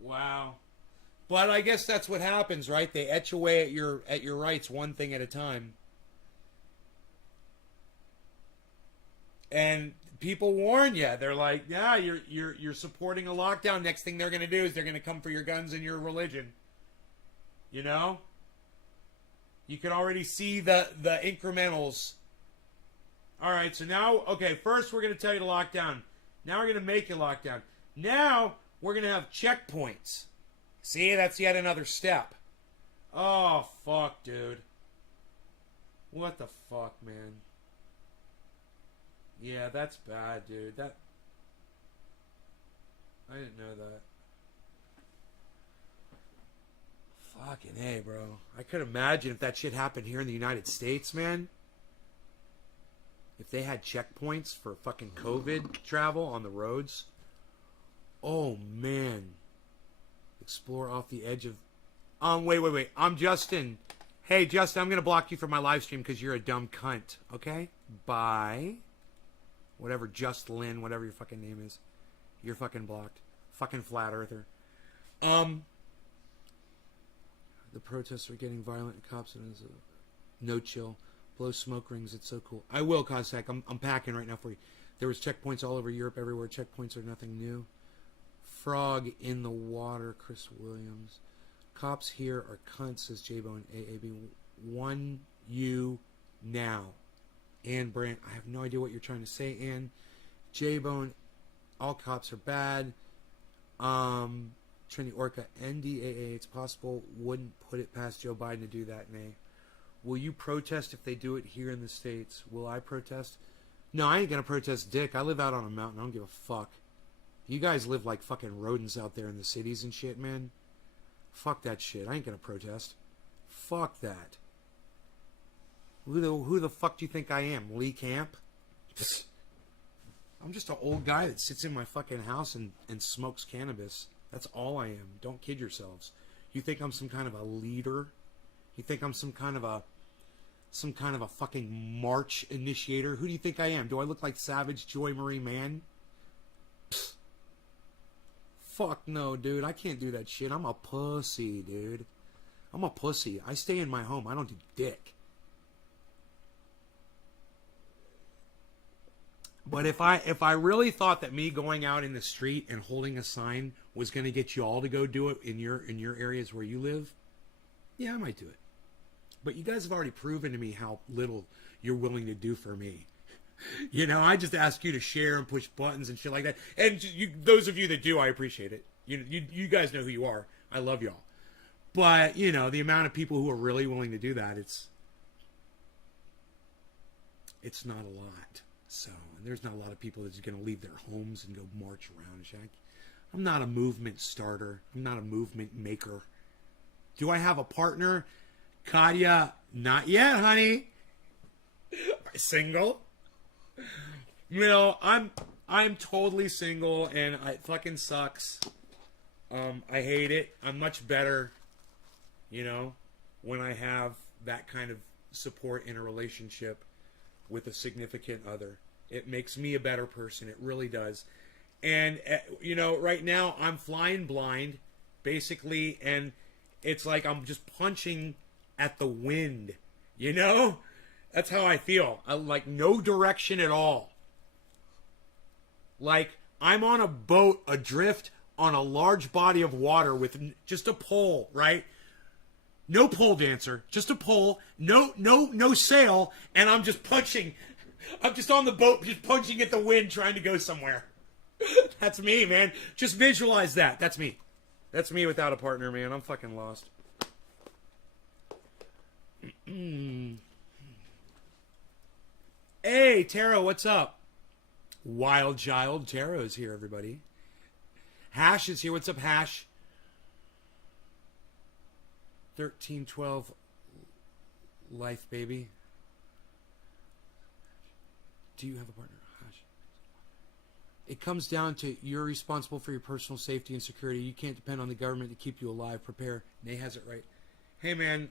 Wow. But I guess that's what happens, right? They etch away at your rights one thing at a time. And people warn you. They're like, yeah, you're supporting a lockdown. Next thing they're going to do is they're going to come for your guns and your religion. You know? You can already see the incrementals. All right, so now, okay, first we're going to tell you to lock down. Now we're going to make you lock down. Now we're going to have checkpoints. See, that's yet another step. Oh, fuck, dude. What the fuck, man? Yeah, that's bad, dude. I didn't know that. Fucking A, bro. I could imagine if that shit happened here in the United States, man. If they had checkpoints for fucking COVID travel on the roads. Oh, man. Explore off the edge of... Wait. I'm Justin. Hey, Justin, I'm going to block you from my live stream because you're a dumb cunt. Okay? Bye. Whatever, Just Lynn, whatever your fucking name is. You're fucking blocked. Fucking flat earther. The protests are getting violent. Cops and no chill. Blow smoke rings. It's so cool. I will, Cossack. I'm packing right now for you. There was checkpoints all over Europe, everywhere. Checkpoints are nothing new. Frog in the water, Chris Williams. Cops here are cunts, says J-Bone AAB. One you now. Ann Brandt, I have no idea what you're trying to say, Ann. J-Bone, all cops are bad. Trinity Orca, NDAA, it's possible, wouldn't put it past Joe Biden to do that, Nay. Will you protest if they do it here in the States? Will I protest? No, I ain't gonna protest dick. I live out on a mountain. I don't give a fuck. You guys live like fucking rodents out there in the cities and shit, man. Fuck that shit. I ain't gonna protest. Fuck that. Who the fuck do you think I am? Lee Camp? I'm just an old guy that sits in my fucking house and smokes cannabis. That's all I am. Don't kid yourselves. You think I'm some kind of a leader? You think I'm some kind of a fucking march initiator? Who do you think I am? Do I look like Savage Joy Marie Mann? Psst. Fuck no, dude. I can't do that shit. I'm a pussy, dude. I'm a pussy. I stay in my home. I don't do dick. But if I really thought that me going out in the street and holding a sign was going to get you all to go do it in your areas where you live, yeah, I might do it. But you guys have already proven to me how little you're willing to do for me. You know, I just ask you to share and push buttons and shit like that. And those of you that do, I appreciate it. You guys know who you are. I love y'all. But, you know, the amount of people who are really willing to do that, it's not a lot. So, there's not a lot of people that's going to leave their homes and go march around and shit. I'm not a movement starter. I'm not a movement maker. Do I have a partner? Katya, not yet, honey. Single? You know, I'm totally single, and it fucking sucks. I hate it. I'm much better, you know, when I have that kind of support in a relationship with a significant other. It makes me a better person. It really does. And, you know, right now I'm flying blind, basically, and it's like I'm just punching at the wind, you know? That's how I feel. I like no direction at all. Like I'm on a boat adrift on a large body of water with just a pole, right? No pole dancer, just a pole, no sail, and I'm just punching. I'm just on the boat, just punching at the wind, trying to go somewhere. That's me, man. Just visualize that. That's me. That's me without a partner, man. I'm fucking lost. Hey, Taro, what's up? Wild Child Taro's here, everybody. Hash is here. What's up, Hash? 1312 life, baby. Do you have a partner? Hash. It comes down to you're responsible for your personal safety and security. You can't depend on the government to keep you alive. Prepare. Nay has it right. Hey, man,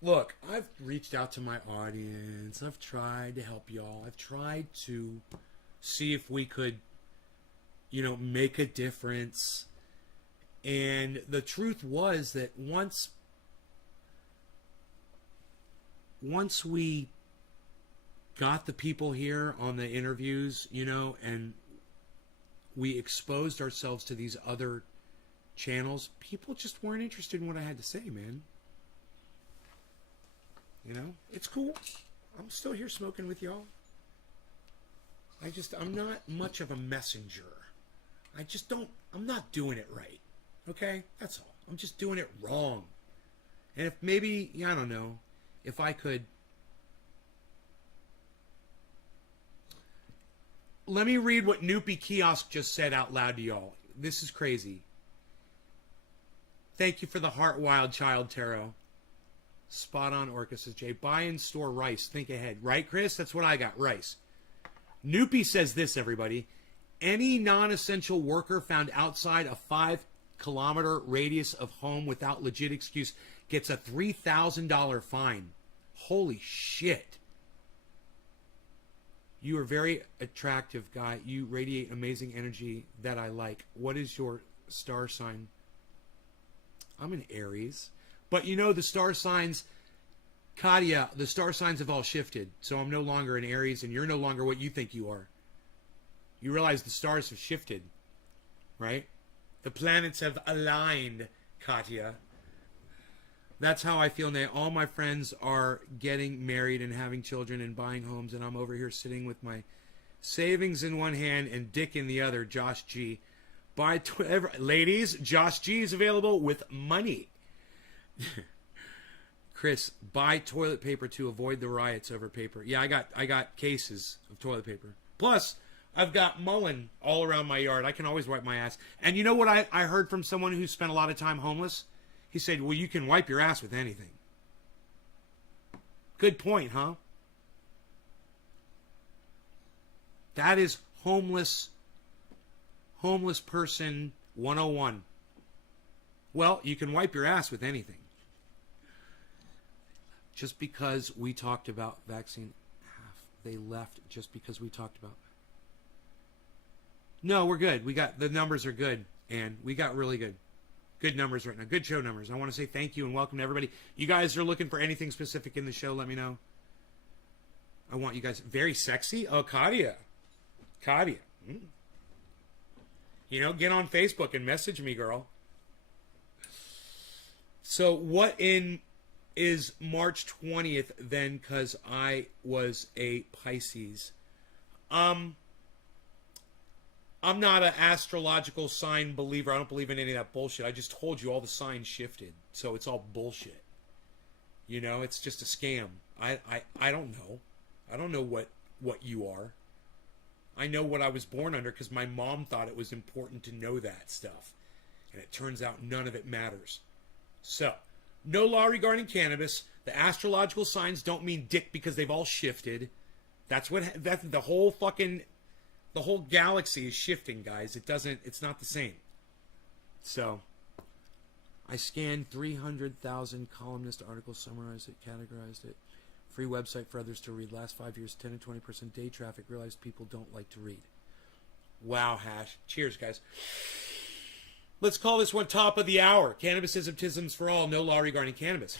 look, I've reached out to my audience. I've tried to help y'all. I've tried to see if we could, you know, make a difference. And the truth was that once we got the people here on the interviews, you know, and we exposed ourselves to these other channels, people just weren't interested in what I had to say, man. You know, it's cool. I'm still here smoking with y'all. I'm not much of a messenger. I'm not doing it right. Okay? That's all. I'm just doing it wrong. And if maybe, I don't know, if I could. Let me read what Noopy Kiosk just said out loud to y'all. This is crazy. Thank you for the heart, Wild Child Tarot. Spot on, Orca, says Jay. Buy and store rice. Think ahead. Right, Chris? That's what I got. Rice. Noopy says this, everybody. Any non-essential worker found outside a 5-kilometer radius of home without legit excuse gets a $3,000 fine. Holy shit. You are very attractive, guy. You radiate amazing energy that I like. What is your star sign? I'm an Aries. But you know, the star signs, Katya, the star signs have all shifted. So I'm no longer an Aries, and you're no longer what you think you are. You realize the stars have shifted, right? The planets have aligned, Katya. That's how I feel now. All my friends are getting married and having children and buying homes, and I'm over here sitting with my savings in one hand and dick in the other, Josh G. Ladies, Josh G is available with money. Chris, buy toilet paper to avoid the riots over paper. Yeah, I got cases of toilet paper. Plus, I've got Mullen all around my yard. I can always wipe my ass. And you know what I heard from someone who spent a lot of time homeless? He said, well, you can wipe your ass with anything. Good point, huh? That is homeless person 101. Well, you can wipe your ass with anything. Just because we talked about vaccine, they left just because we talked about. No, we're good. We got the numbers are good, and we got really good numbers right now. Good show numbers. I want to say thank you and welcome to everybody. You guys are looking for anything specific in the show, let me know. I want you guys very sexy. Oh, Kadia. You know, get on Facebook and message me, girl. So what is March 20th then, because I was a Pisces? I'm not an astrological sign believer. I don't believe in any of that bullshit. I just told you all the signs shifted. So it's all bullshit. You know, it's just a scam. I don't know. I don't know what you are. I know what I was born under because my mom thought it was important to know that stuff. And it turns out none of it matters. So, no law regarding cannabis. The astrological signs don't mean dick because they've all shifted. That's the whole galaxy is shifting, guys. It's not the same. So, I scanned 300,000 columnist articles, summarized it, categorized it. Free website for others to read. Last 5 years, 10 and 20% day traffic. Realized people don't like to read. Wow, Hash. Cheers, guys. Let's call this one top of the hour. Cannabisism, tisms for all. No law regarding cannabis.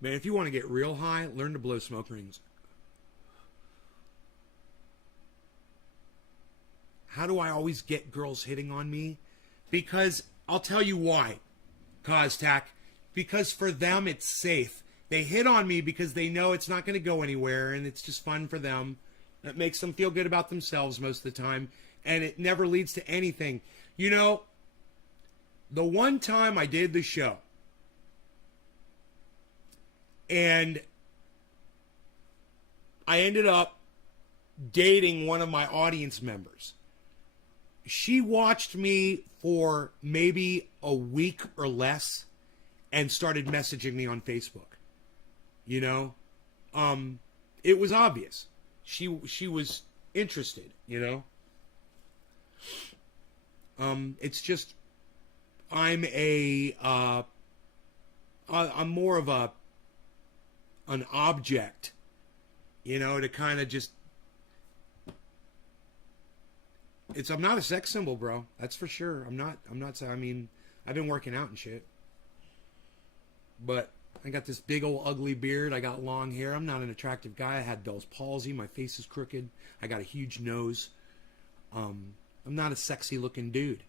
Man, if you want to get real high, learn to blow smoke rings. How do I always get girls hitting on me? Because I'll tell you why, Costac. Because for them, it's safe. They hit on me because they know it's not going to go anywhere, and it's just fun for them. It makes them feel good about themselves most of the time, and it never leads to anything. You know, the one time I did the show, and I ended up dating one of my audience members. She watched me for maybe a week or less and started messaging me on Facebook. You know? It was obvious. She was interested, you know? It's just I'm more of an object, you know, to kind of just I'm not a sex symbol, bro. That's for sure. I mean, I've been working out and shit. But I got this big old ugly beard. I got long hair. I'm not an attractive guy. I had Bell's palsy. My face is crooked. I got a huge nose. I'm not a sexy looking dude.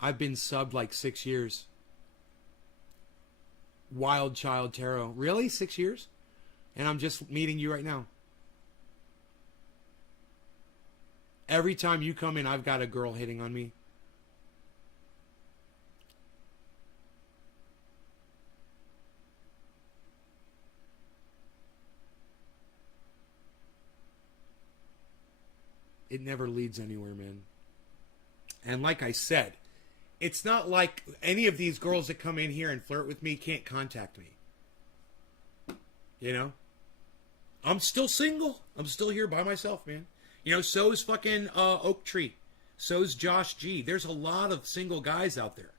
I've been subbed like 6 years. Wild Child Tarot. Really? 6 years? And I'm just meeting you right now. Every time you come in, I've got a girl hitting on me. It never leads anywhere, man. And like I said, it's not like any of these girls that come in here and flirt with me can't contact me. You know? I'm still single. I'm still here by myself, man. You know, so's fucking Oak Tree. So's Josh G. There's a lot of single guys out there.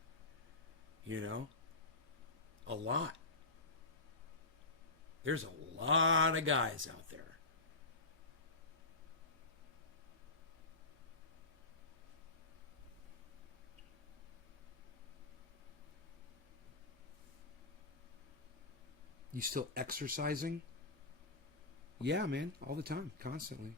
You know? A lot. There's a lot of guys out there. You still exercising? Yeah, man. All the time. Constantly.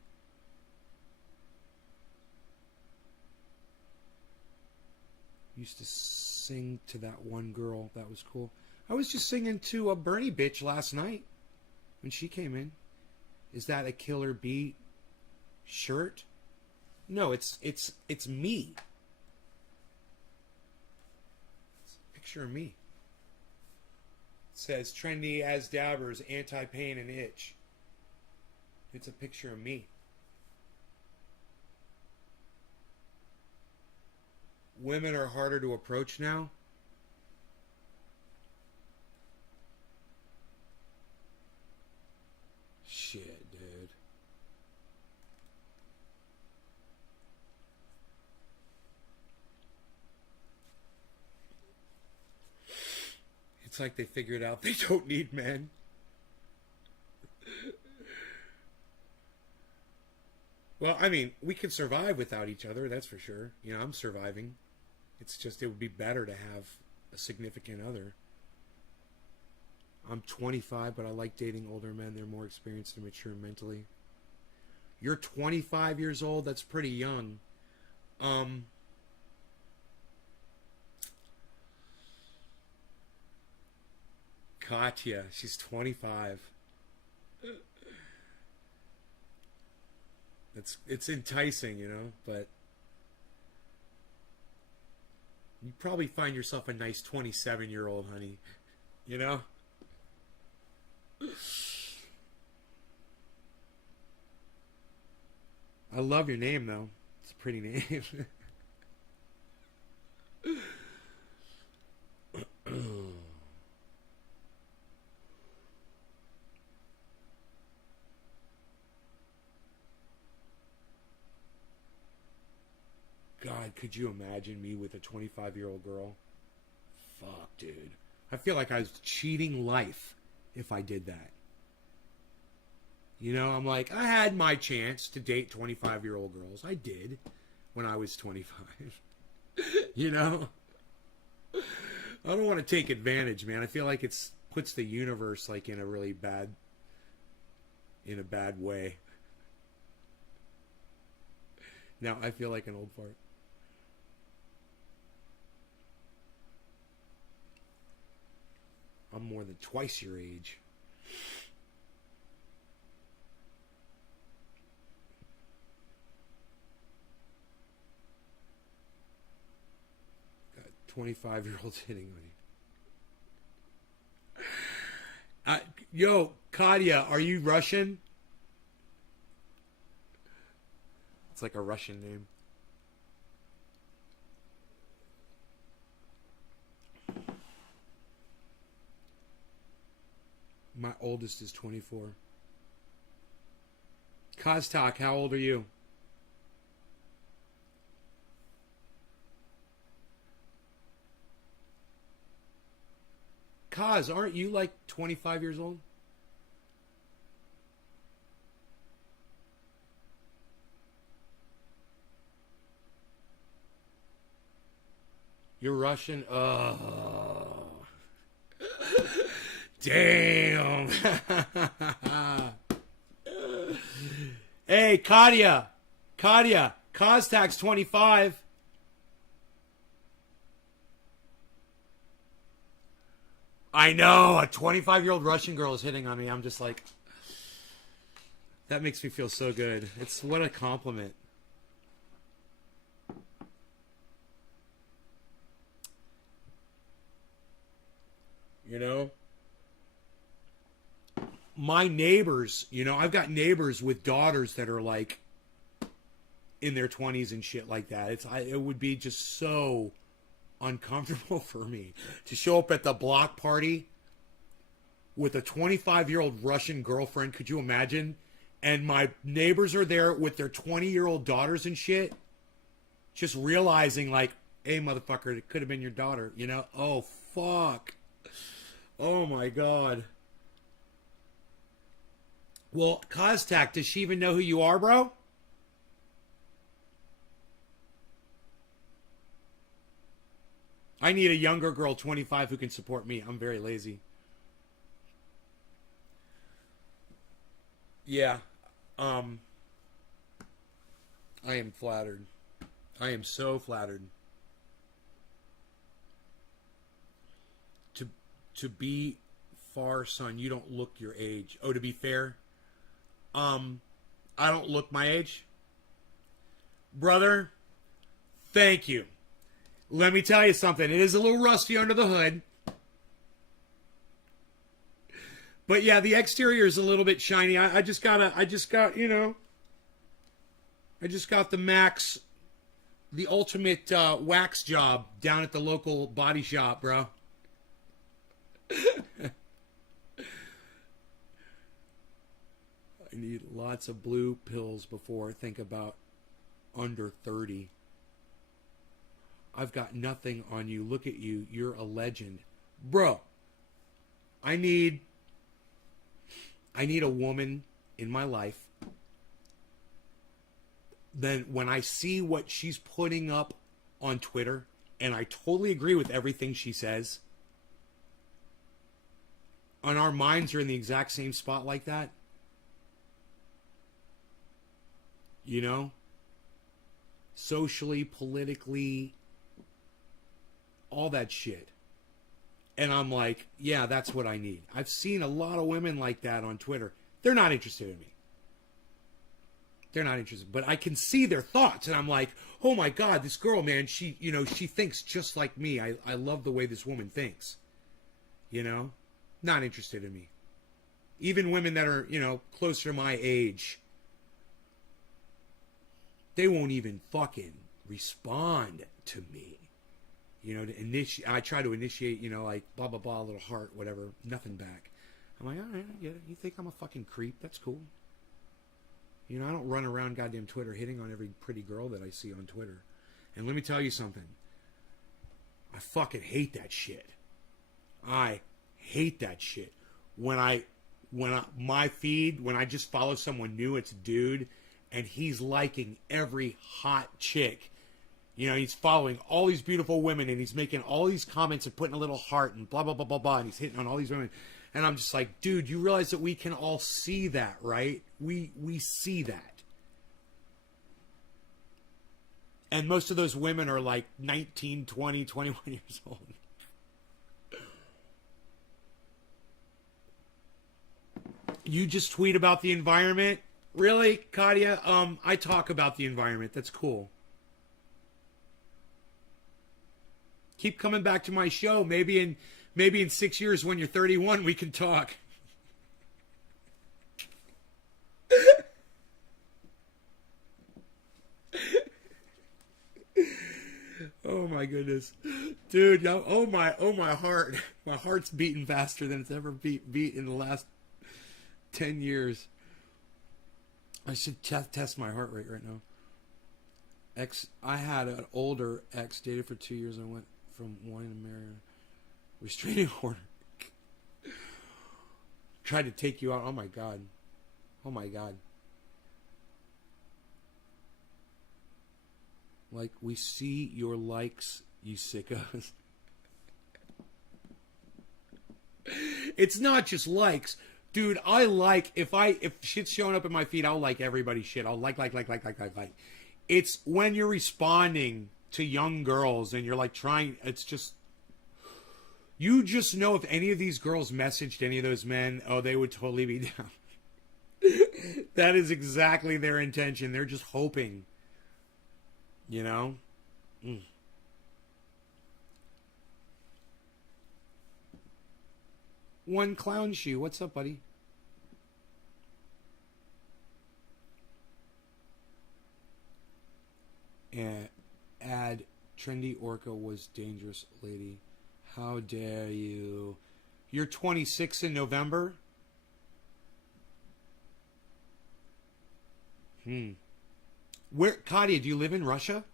Used to sing to that one girl. That was cool. I was just singing to a Bernie bitch last night when she came in. Is that a Killer Bee shirt? No, it's me. It's a picture of me. It says trendy as dabbers, anti-pain and itch. It's a picture of me. Women are harder to approach now. Shit, dude. It's like they figured out they don't need men. Well, I mean, we can survive without each other, that's for sure. You know, I'm surviving. It's just, it would be better to have a significant other. I'm 25, but I like dating older men. They're more experienced and mature mentally. You're 25 years old? That's pretty young. Katya, she's 25. It's enticing, you know, but you probably find yourself a nice 27-year-old, honey. You know? I love your name, though. It's a pretty name. God, could you imagine me with a 25-year-old girl? Fuck, dude. I feel like I was cheating life if I did that. You know, I'm like, I had my chance to date 25-year-old girls. I did when I was 25. You know? I don't want to take advantage, man. I feel like it's puts the universe like in a really bad way. Now I feel like an old fart. I'm more than twice your age. Got 25-year-olds hitting me. Yo, Katya, are you Russian? It's like a Russian name. My oldest is 24. Kaztak, how old are you? Kaz, aren't you like 25 years old? You're Russian? Oh. Damn. Hey, Katya. Katya. Kaztak's 25. I know. A 25-year-old Russian girl is hitting on me. I'm just like, that makes me feel so good. It's what a compliment. You know? My neighbors, you know, I've got neighbors with daughters that are like in their 20s and shit like that. It would be just so uncomfortable for me to show up at the block party with a 25-year-old Russian girlfriend. Could you imagine? And my neighbors are there with their 20-year-old daughters and shit. Just realizing like, hey, motherfucker, it could have been your daughter, you know? Oh, fuck. Oh, my God. Well, Kaztak, does she even know who you are, bro? I need a younger girl, 25, who can support me. I'm very lazy. Yeah. I am flattered. I am so flattered. To be far, son, you don't look your age. Oh, to be fair, I don't look my age. Brother, thank you. Let me tell you something. It is a little rusty under the hood. But yeah, the exterior is a little bit shiny. I just got the Max, the ultimate wax job down at the local body shop, bro. I need lots of blue pills before I think about under 30. I've got nothing on you. Look at you. You're a legend. Bro, I need a woman in my life. Then when I see what she's putting up on Twitter, and I totally agree with everything she says, and our minds are in the exact same spot like that, you know, socially, politically, all that shit. And I'm like, yeah, that's what I need. I've seen a lot of women like that on Twitter. They're not interested in me. They're not interested. But I can see their thoughts. And I'm like, oh my God, this girl, man, she thinks just like me. I love the way this woman thinks. You know? Not interested in me. Even women that are, closer to my age, they won't even fucking respond to me. I try to initiate, like, blah, blah, blah, little heart, whatever, nothing back. I'm like, all right, I get it. You think I'm a fucking creep? That's cool. I don't run around goddamn Twitter hitting on every pretty girl that I see on Twitter. And let me tell you something. I fucking hate that shit. I hate that shit. When I just follow someone new, it's a dude, and he's liking every hot chick. He's following all these beautiful women, and he's making all these comments and putting a little heart and blah, blah, blah, blah, blah, and he's hitting on all these women. And I'm just like, dude, you realize that we can all see that, right? We see that. And most of those women are like 19, 20, 21 years old. You just tweet about the environment? Really, Katia? I talk about the environment. That's cool. Keep coming back to my show. Maybe in 6 years when you're 31, we can talk. Oh my goodness, dude! Oh my heart! My heart's beating faster than it's ever beat in the last 10 years. I should test my heart rate right now. I had an older ex, dated for 2 years, and went from wanting to marry her. Restraining order. Tried to take you out. Oh my God. Oh my God. Like, we see your likes, you sickos. It's not just likes. Dude, I like, if shit's showing up in my feed, I'll like everybody's shit. I'll like. It's when you're responding to young girls and you're like trying, it's just, you just know if any of these girls messaged any of those men, oh, they would totally be down. That is exactly their intention. They're just hoping, One clown shoe. What's up, buddy? And add trendy orca was dangerous lady. How dare you? You're 26 in November? Where, Katia, do you live in Russia?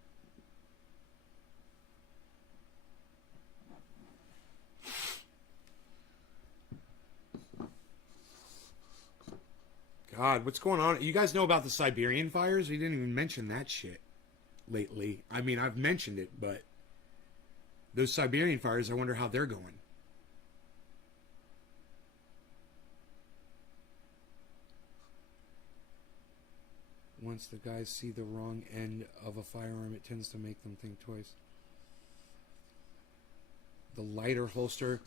God, what's going on? You guys know about the Siberian fires? We didn't even mention that shit lately. I mean, I've mentioned it, but those Siberian fires, I wonder how they're going. Once the guys see the wrong end of a firearm, it tends to make them think twice. The lighter holster.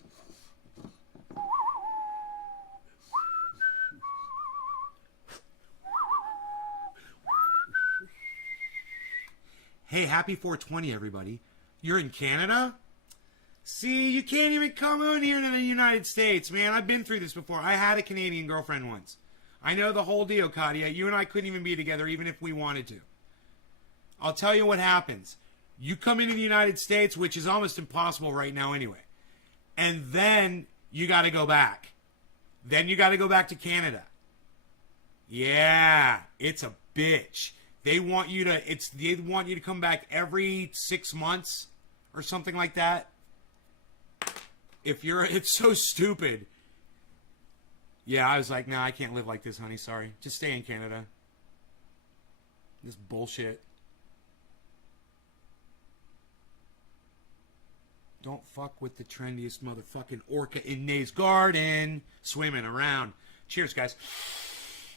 Hey, happy 420, everybody. You're in Canada? See, you can't even come on here to the United States, man. I've been through this before. I had a Canadian girlfriend once. I know the whole deal, Katia. You and I couldn't even be together, even if we wanted to. I'll tell you what happens. You come into the United States, which is almost impossible right now anyway. And then you got to go back. Then you got to go back to Canada. Yeah, it's a bitch. They want you to come back every 6 months or something like that. It's so stupid. Yeah, I was like, nah, I can't live like this, honey. Sorry. Just stay in Canada. This bullshit. Don't fuck with the trendiest motherfucking orca in Nay's garden swimming around. Cheers, guys.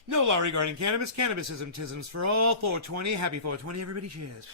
No law regarding cannabis. Cannabisism tisms for all. 420. Happy 420, everybody. Cheers.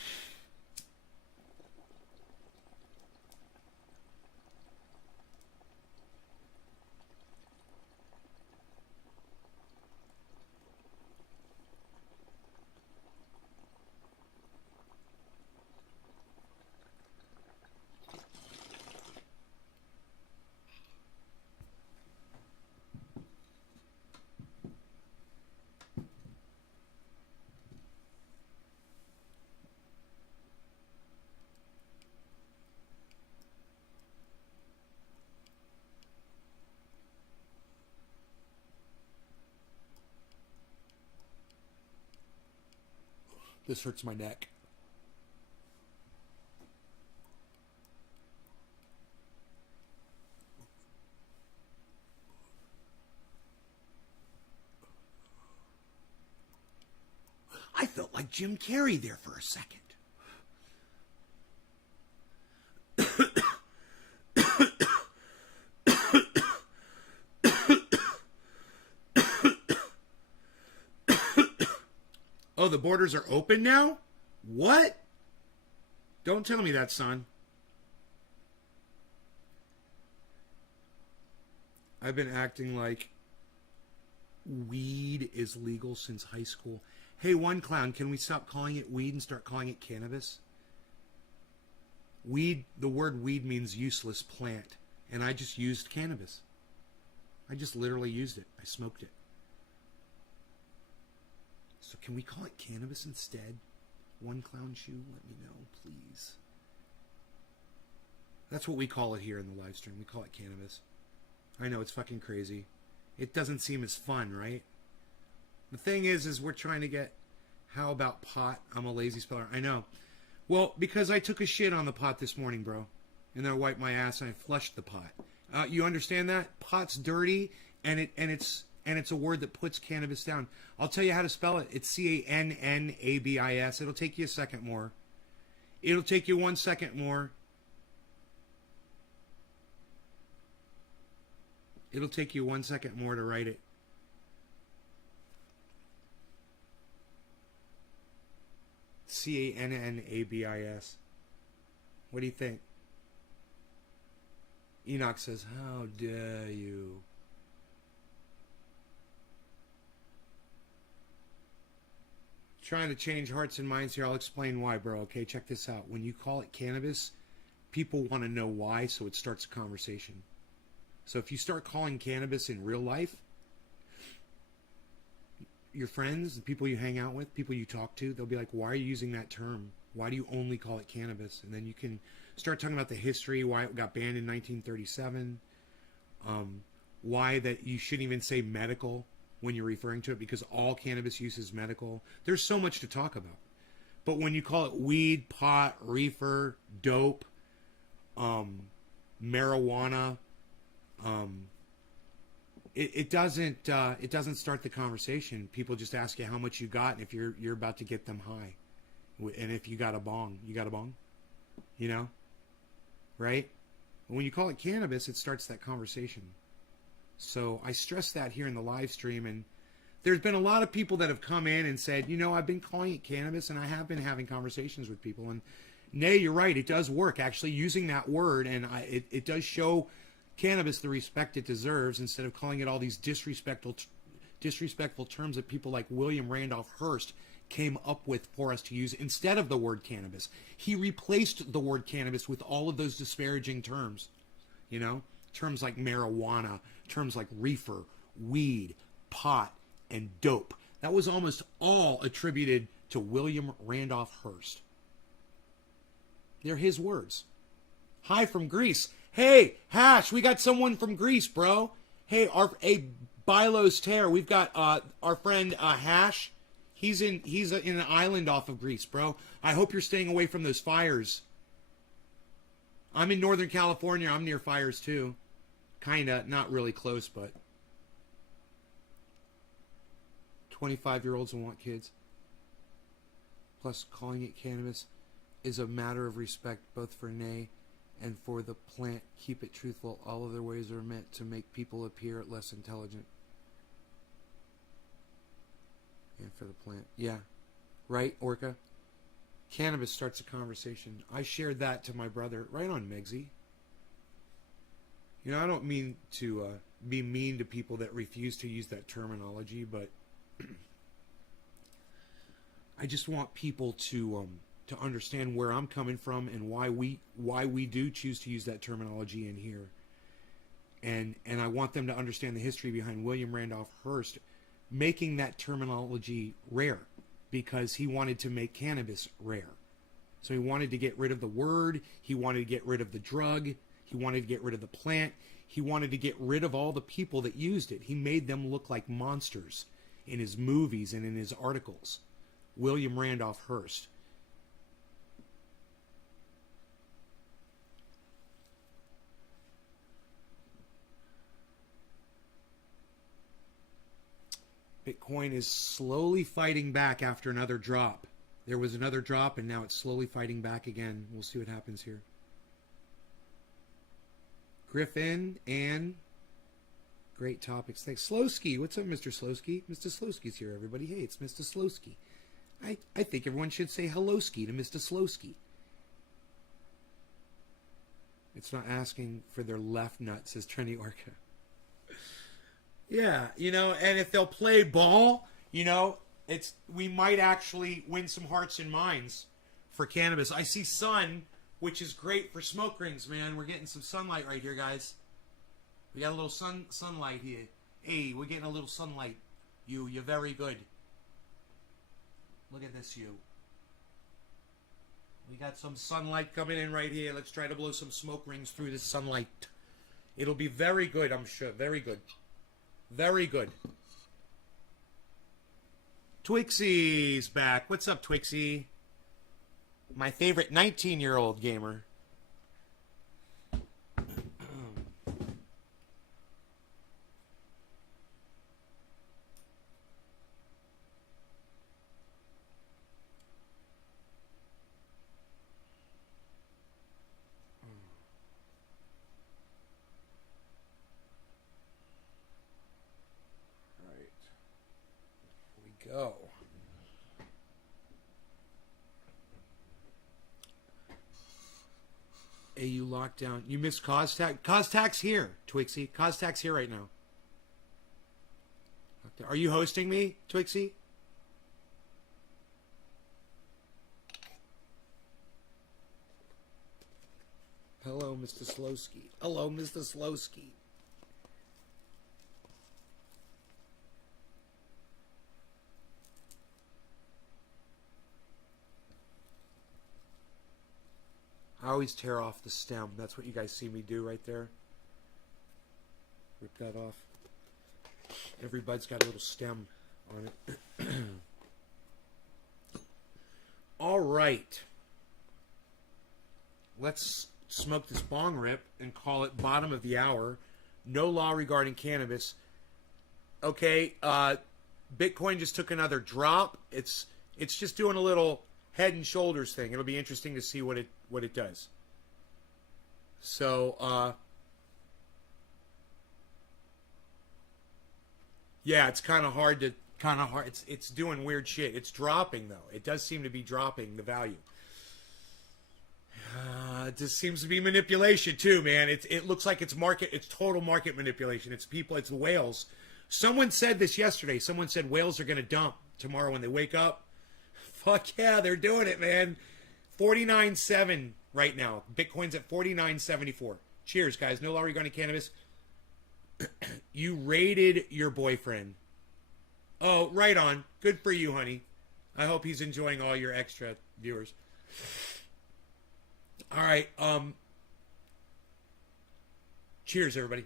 This hurts my neck. I felt like Jim Carrey there for a second. Oh, the borders are open now? What? Don't tell me that, son. I've been acting like weed is legal since high school. Hey, one clown, can we stop calling it weed and start calling it cannabis? Weed, the word weed means useless plant. And I just used cannabis. I just literally used it. I smoked it. So can we call it cannabis instead? One clown shoe, let me know, please. That's what we call it here in the live stream. We call it cannabis. I know, it's fucking crazy. It doesn't seem as fun, right? The thing is we're trying to get... How about pot? I'm a lazy speller. I know. Well, because I took a shit on the pot this morning, bro. And then I wiped my ass and I flushed the pot. You understand that? Pot's dirty, and it's a word that puts cannabis down. I'll tell you how to spell it. It's C-A-N-N-A-B-I-S. It'll take you a second more. It'll take you 1 second more. It'll take you 1 second more to write it. C-A-N-N-A-B-I-S. What do you think? Enoch says, how dare you? Trying to change hearts and minds here. I'll explain why, bro. Okay, check this out. When you call it cannabis, people want to know why, so it starts a conversation. So if you start calling cannabis in real life, your friends, the people you hang out with, people you talk to, they'll be like, why are you using that term? Why do you only call it cannabis? And then you can start talking about the history, why it got banned in 1937, why that you shouldn't even say medical when you're referring to it, because all cannabis use is medical. There's so much to talk about. But when you call it weed, pot, reefer, dope, marijuana, it doesn't start the conversation. People just ask you how much you got, and if you're about to get them high, and if you got a bong, you know, right? But when you call it cannabis, it starts that conversation. So I stress that here in the live stream, and there's been a lot of people that have come in and said, you know, I've been calling it cannabis, and I have been having conversations with people, and Nay, you're right, it does work, actually, using that word, and it does show cannabis the respect it deserves, instead of calling it all these disrespectful terms that people like William Randolph Hearst came up with for us to use instead of the word cannabis. He replaced the word cannabis with all of those disparaging terms, you know, terms like marijuana, terms like reefer, weed, pot, and dope. That was almost all attributed to William Randolph Hearst. They're his words. Hi from Greece. Hey, Hash, we got someone from Greece, bro. Hey, Bilos Tear, we've got our friend Hash. He's in an island off of Greece, bro. I hope you're staying away from those fires. I'm in Northern California. I'm near fires too. Kinda, not really close, but 25-year-olds don't want kids. Plus, calling it cannabis is a matter of respect both for Nay and for the plant. Keep it truthful. All other ways are meant to make people appear less intelligent. And for the plant. Yeah. Right, Orca? Cannabis starts a conversation. I shared that to my brother. Right on, Megsy. You know, I don't mean to be mean to people that refuse to use that terminology, but I just want people to understand where I'm coming from and why we do choose to use that terminology in here. And I want them to understand the history behind William Randolph Hearst making that terminology rare, because he wanted to make cannabis rare. So he wanted to get rid of the word, he wanted to get rid of the drug, he wanted to get rid of the plant, he wanted to get rid of all the people that used it. He made them look like monsters in his movies and in his articles. William Randolph Hearst. Bitcoin is slowly fighting back after another drop. There was another drop, and now it's slowly fighting back again. We'll see what happens here. Griffin and great topics. Thanks. Slowski. What's up, Mr. Slowski? Mr. Slowski's here, everybody. Hey, it's Mr. Slowski. I think everyone should say hello-ski to Mr. Slowski. It's not asking for their left nut, says Trendy Orca. Yeah, you know, and if they'll play ball, you know, we might actually win some hearts and minds for cannabis. I see sun, which is great for smoke rings, man. We're getting some sunlight right here, guys. We got a little sunlight here. Hey, we're getting a little sunlight. You're very good. Look at this, you. We got some sunlight coming in right here. Let's try to blow some smoke rings through this sunlight. It'll be very good, I'm sure. Very good. Very good. Twixie's back. What's up, Twixie? My favorite 19-year-old gamer. Go. AU lockdown. You missed Costac. Costac's here, Twixie. Costac's here right now. Are you hosting me, Twixie? Hello, Mr. Slowski. Hello, Mr. Slowski. I always tear off the stem. That's what you guys see me do right there. Rip that off. Every bud's got a little stem on it. All right. Let's smoke this bong rip and call it bottom of the hour. No law regarding cannabis. Okay, Bitcoin just took another drop. It's just doing a little head and shoulders thing. It'll be interesting to see what it does. So, yeah, it's kind of hard. It's doing weird shit. It's dropping though. It does seem to be dropping the value. It just seems to be manipulation too, man. It looks like it's total market manipulation. It's people. It's whales. Someone said this yesterday. Someone said whales are going to dump tomorrow when they wake up. Fuck yeah, they're doing it, man. 49.7 right now. Bitcoin's at 49.74. Cheers, guys. No law regarding cannabis. You raided your boyfriend. Oh, right on. Good for you, honey. I hope he's enjoying all your extra viewers. All right. Cheers, everybody.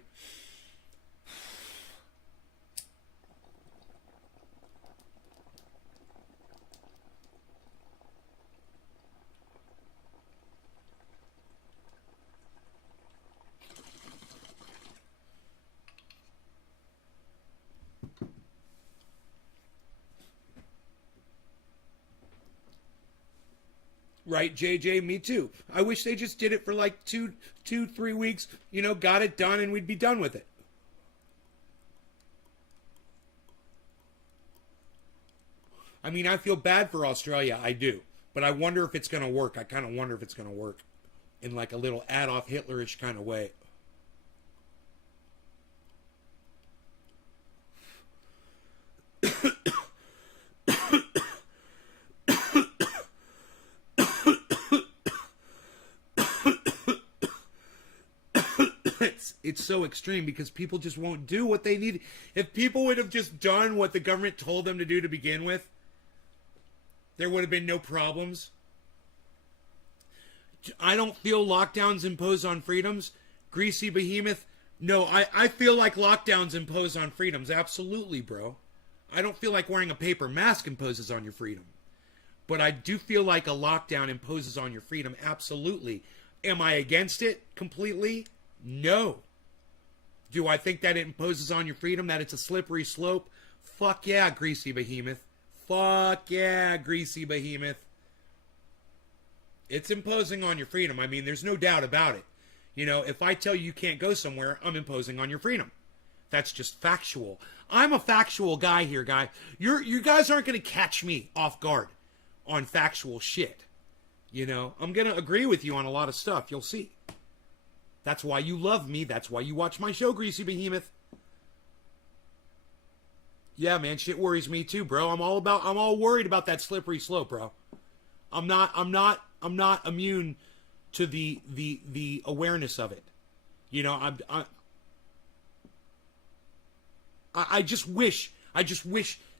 Right, JJ, me too. I wish they just did it for like 3 weeks, got it done and we'd be done with it. I mean, I feel bad for Australia, I do. But I wonder if it's going to work. I kind of wonder if it's going to work in like a little Adolf Hitlerish kind of way. It's so extreme because people just won't do what they need. If people would have just done what the government told them to do to begin with, there would have been no problems. I don't feel lockdowns impose on freedoms. Greasy Behemoth. No, I feel like lockdowns impose on freedoms. Absolutely, bro. I don't feel like wearing a paper mask imposes on your freedom. But I do feel like a lockdown imposes on your freedom. Absolutely. Am I against it completely? No. Do I think that it imposes on your freedom, that it's a slippery slope? Fuck yeah, Greasy Behemoth. Fuck yeah, Greasy Behemoth. It's imposing on your freedom. I mean, there's no doubt about it. If I tell you can't go somewhere, I'm imposing on your freedom. That's just factual. I'm a factual guy here, guy. You guys aren't going to catch me off guard on factual shit. I'm going to agree with you on a lot of stuff. You'll see. That's why you love me. That's why you watch my show, Greasy Behemoth. Yeah, man, shit worries me too, bro. I'm all worried about that slippery slope, bro. I'm not immune to the awareness of it. I just wish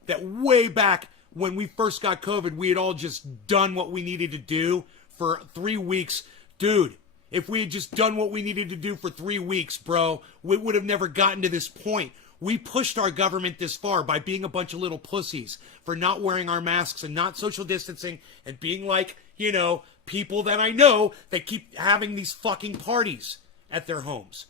that way back when we first got COVID, we had all just done what we needed to do for 3 weeks. Dude, if we had just done what we needed to do for 3 weeks, bro, we would have never gotten to this point. We pushed our government this far by being a bunch of little pussies for not wearing our masks and not social distancing and being like, people that I know that keep having these fucking parties at their homes.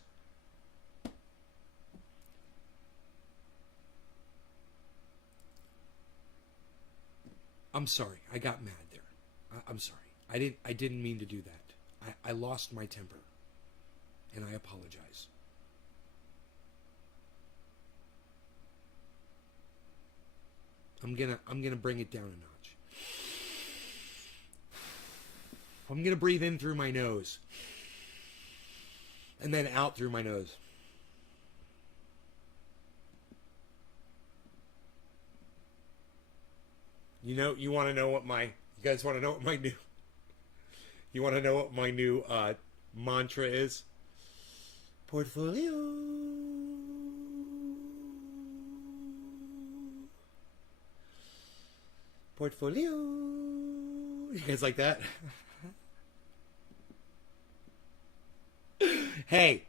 I'm sorry. I got mad there. I'm sorry. I didn't mean to do that. I lost my temper, and I apologize. I'm gonna bring it down a notch. I'm gonna breathe in through my nose, and then out through my nose. You want to know what you guys want to know what my new. You want to know what my new mantra is? Portfolio. Portfolio. You guys like that? Hey,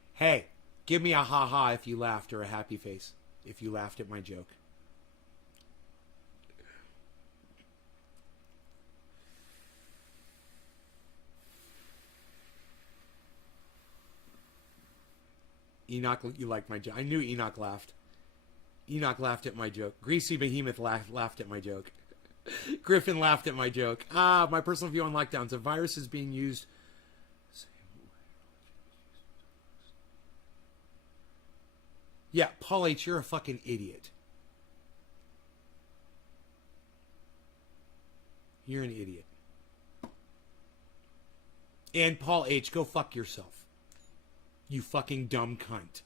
give me a ha-ha if you laughed or a happy face if you laughed at my joke. Enoch, you liked my joke. I knew Enoch laughed. Enoch laughed at my joke. Greasy Behemoth laughed at my joke. Griffin laughed at my joke. My personal view on lockdowns. A virus is being used. Yeah, Paul H., you're a fucking idiot. You're an idiot. And Paul H., go fuck yourself. You fucking dumb cunt.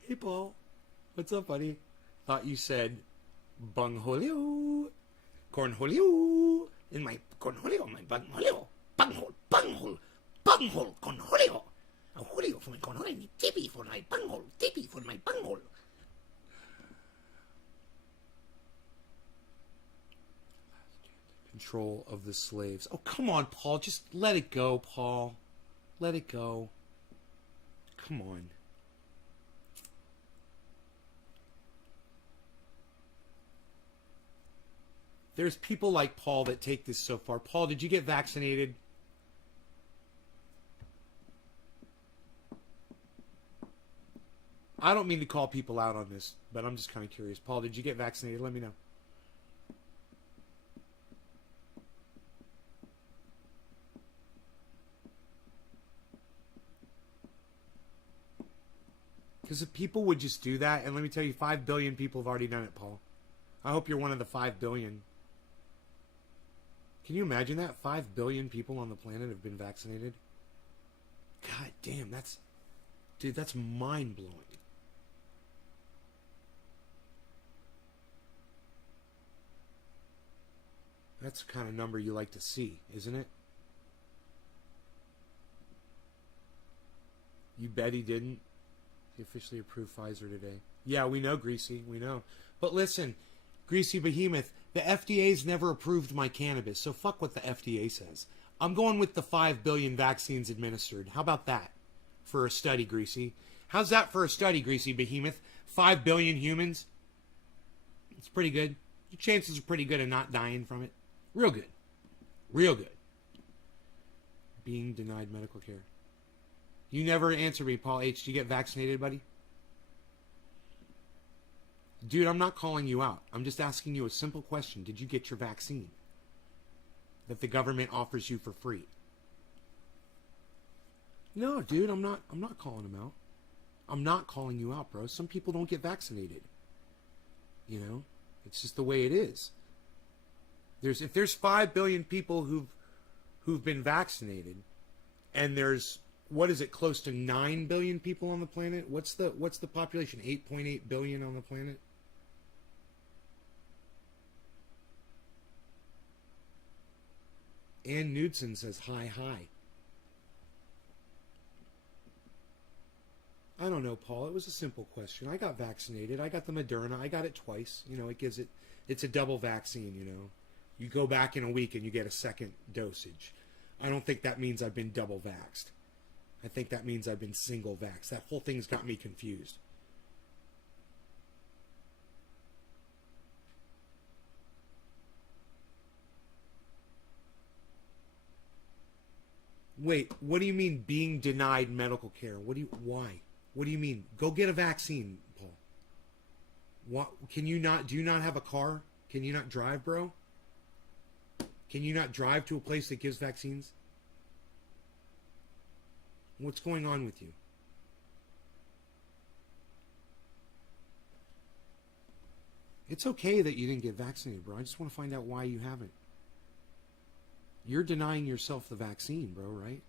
Hey, Paul. What's up, buddy? thought you said bunghole. Cornholio. In my cornholio, my bunghole. Bunghole. Cornholio. A Julio for my cornholio. Tippy for my bunghole. Tippy for my bunghole. Control of the slaves. Oh, come on, Paul. Just let it go, Paul. Let it go. Come on. There's people like Paul that take this so far. Paul, did you get vaccinated? I don't mean to call people out on this, but I'm just kind of curious. Paul, did you get vaccinated? Let me know. Because if people would just do that, and let me tell you, 5 billion people have already done it, Paul. I hope you're one of the 5 billion. Can you imagine that? 5 billion people on the planet have been vaccinated? God damn, that's... Dude, that's mind-blowing. That's the kind of number you like to see, isn't it? You bet he didn't. He officially approved Pfizer today. Yeah, we know, Greasy. We know. But listen, Greasy Behemoth, the FDA's never approved my cannabis, so fuck what the FDA says. I'm going with the 5 billion vaccines administered. How about that for a study, Greasy? How's that for a study, Greasy Behemoth? 5 billion humans? It's pretty good. Your chances are pretty good of not dying from it. Real good. Real good. Being denied medical care. You never answer me, Paul H. Did you get vaccinated, buddy? Dude, I'm not calling you out. I'm just asking you a simple question. Did you get your vaccine that the government offers you for free? No, dude, I'm not calling him out. I'm not calling you out, bro. Some people don't get vaccinated. You know? It's just the way it is. If there's 5 billion people who've been vaccinated, and there's, what is it, close to 9 billion people on the planet? What's the population? 8.8 billion on the planet? Ann Knudsen says hi. I don't know, Paul. It was a simple question. I got vaccinated. I got the Moderna. I got it twice. You know, it's a double vaccine, you know. You go back in a week and you get a second dosage. I don't think that means I've been double vaxxed. I think that means I've been single vaxxed. That whole thing's got me confused. Wait, what do you mean being denied medical care? Why? What do you mean? Go get a vaccine, Paul. What? Do you not have a car? Can you not drive, bro? Can you not drive to a place that gives vaccines? What's going on with you? It's okay that you didn't get vaccinated, bro. I just want to find out why you haven't. You're denying yourself the vaccine, bro, right?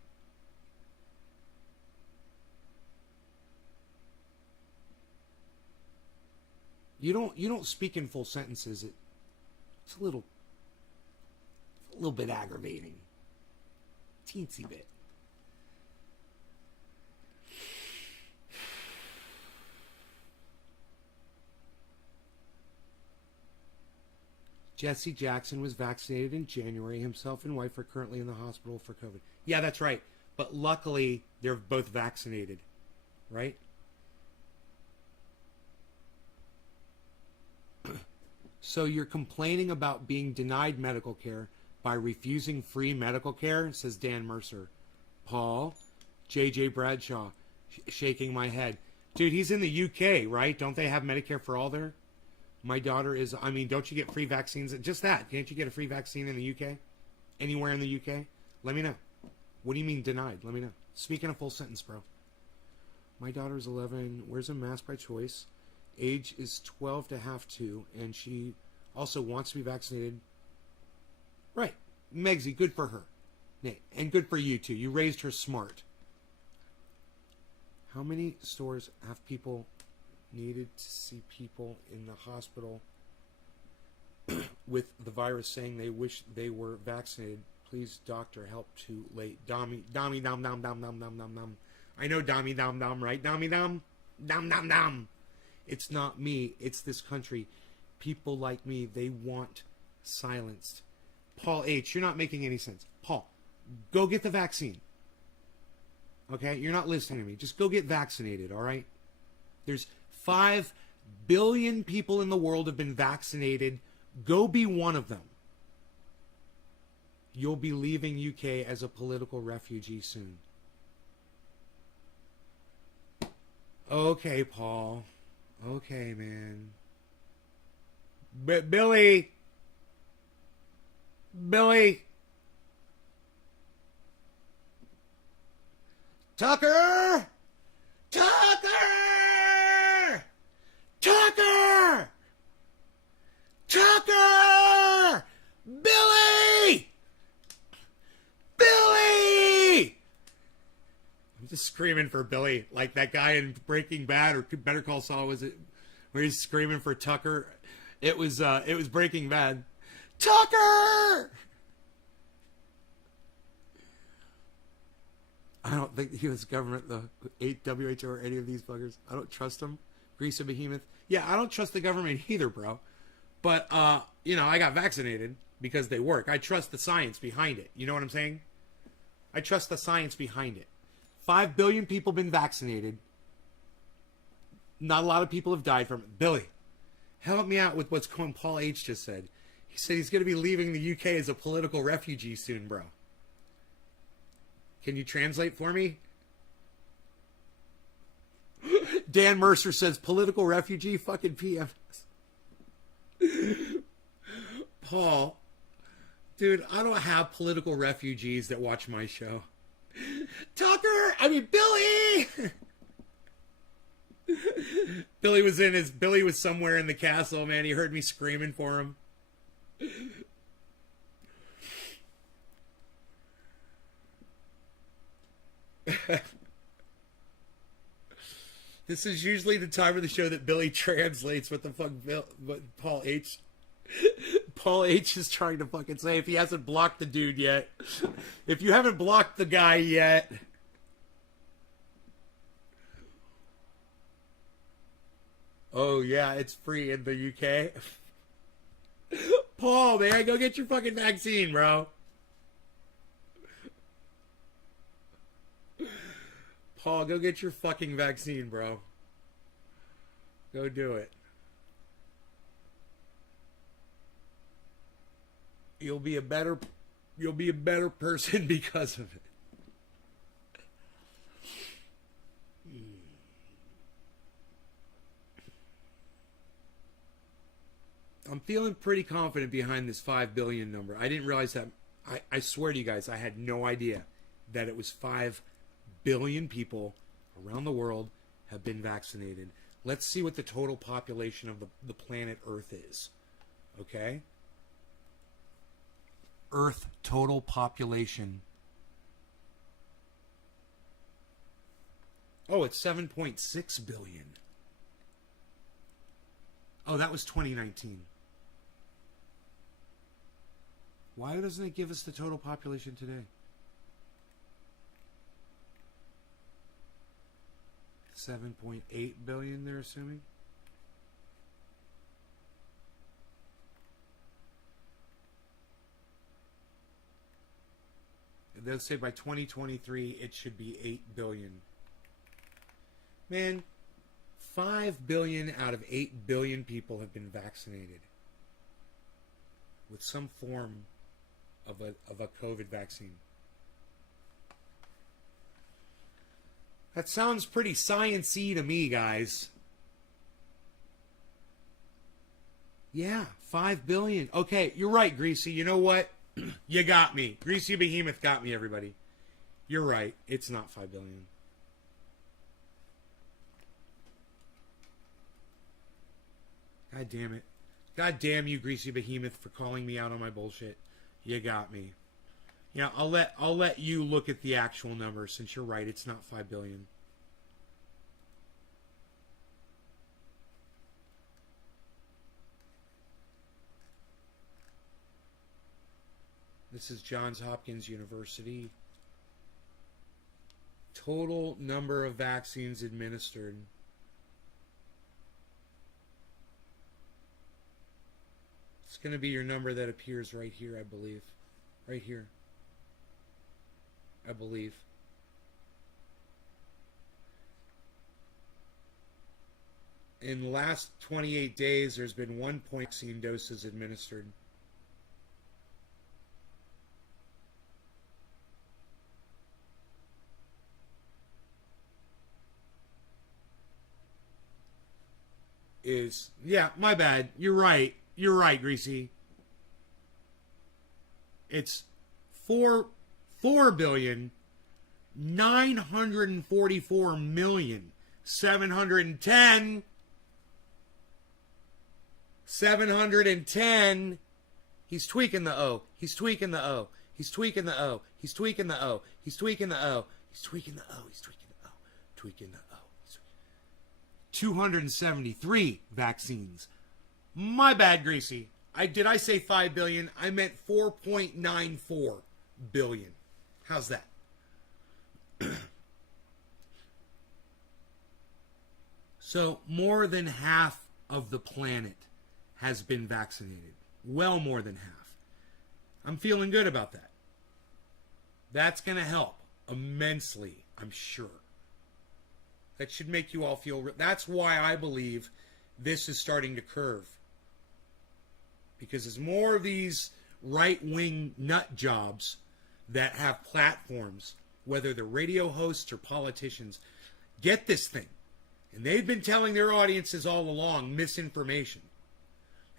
You don't speak in full sentences. It's a little bit aggravating. Teensy bit. Jesse Jackson was vaccinated in January. Himself and wife are currently in the hospital for COVID. Yeah, that's right. But luckily, they're both vaccinated, right? So you're complaining about being denied medical care by refusing free medical care, says Dan Mercer. Paul, J.J. Bradshaw, shaking my head. Dude, he's in the UK, right? Don't they have Medicare for all there? My daughter is, don't you get free vaccines? Just that. Can't you get a free vaccine in the UK? Anywhere in the UK? Let me know. What do you mean denied? Let me know. Speak in a full sentence, bro. My daughter is 11, wears a mask by choice. Age is 12 to half 2, and she also wants to be vaccinated. Right. Megsy, good for her. And good for you, too. You raised her smart. How many stores have people needed to see people in the hospital with the virus saying they wish they were vaccinated. Please, doctor, help too late. Dommy, dom, dom, dom, dom, dom, dom. I know Dommy, dom, dom, right? Dommy, dom, dom, dom, dom. It's not me. It's this country. People like me, they want silenced. Paul H., you're not making any sense. Paul, go get the vaccine. Okay? You're not listening to me. Just go get vaccinated, all right? There's 5 billion people in the world have been vaccinated. Go be one of them. You'll be leaving UK as a political refugee soon. Okay, Paul. Okay, man. But Billy. Tucker! Billy! I'm just screaming for Billy, like that guy in Breaking Bad or Better Call Saul, was it? Where he's screaming for Tucker. It was Breaking Bad. Tucker! I don't think the U.S. government, the WHO, or any of these buggers, I don't trust them. Grease a behemoth. Yeah, I don't trust the government either, bro. But, I got vaccinated because they work. I trust the science behind it. You know what I'm saying? I trust the science behind it. 5 billion people been vaccinated. Not a lot of people have died from it. Billy, help me out with what's going Paul H. just said. He said he's going to be leaving the UK as a political refugee soon, bro. Can you translate for me? Dan Mercer says political refugee, fucking PMS. Paul, dude, I don't have political refugees that watch my show. Billy! Billy was somewhere in the castle, man. He heard me screaming for him. This is usually the time of the show that Billy translates what the fuck Paul H. Paul H. is trying to fucking say if he hasn't blocked the dude yet. If you haven't blocked the guy yet. Oh, yeah, it's free in the UK. Paul, man, go get your fucking vaccine, bro. Paul, go get your fucking vaccine, bro. Go do it. You'll be a better person because of it. I'm feeling pretty confident behind this 5 billion number. I didn't realize that. I swear to you guys, I had no idea that it was 5 billion people around the world have been vaccinated. Let's see what the total population of the planet Earth is. Okay? Earth total population. Oh, it's 7.6 billion. Oh, that was 2019. Why doesn't it give us the total population today? 7.8 billion, they're assuming. They'll say by 2023 it should be 8 billion. Man, 5 billion out of 8 billion people have been vaccinated with some form of a COVID vaccine. That sounds pretty science-y to me, guys. Yeah, 5 billion. Okay, you're right, Greasy. You know what? You got me. Greasy Behemoth got me, everybody. You're right. It's not 5 billion. God damn it. God damn you, Greasy Behemoth, for calling me out on my bullshit. You got me. Yeah, I'll let you look at the actual number since you're right. It's not 5 billion. This is Johns Hopkins University. Total number of vaccines administered. It's going to be your number that appears right here, I believe. Right here. I believe. In the last 28 days, there's been 1 vaccine doses administered. Yeah, my bad. You're right. You're right, Greasy. It's 4,944,710. 710. He's tweaking the O. He's tweaking the O. He's tweaking the O. He's tweaking the O. He's tweaking the O. He's tweaking the O. He's tweaking the O. Tweaking the O. 273 vaccines. My bad, Greasy. Did I say 5 billion? I meant 4.94 billion. How's that? So more than half of the planet has been vaccinated. Well more than half. I'm feeling good about that. That's going to help immensely, I'm sure. That should make you all feel... That's why I believe this is starting to curve. Because as more of these right-wing nut jobs that have platforms, whether they're radio hosts or politicians, get this thing. And they've been telling their audiences all along misinformation.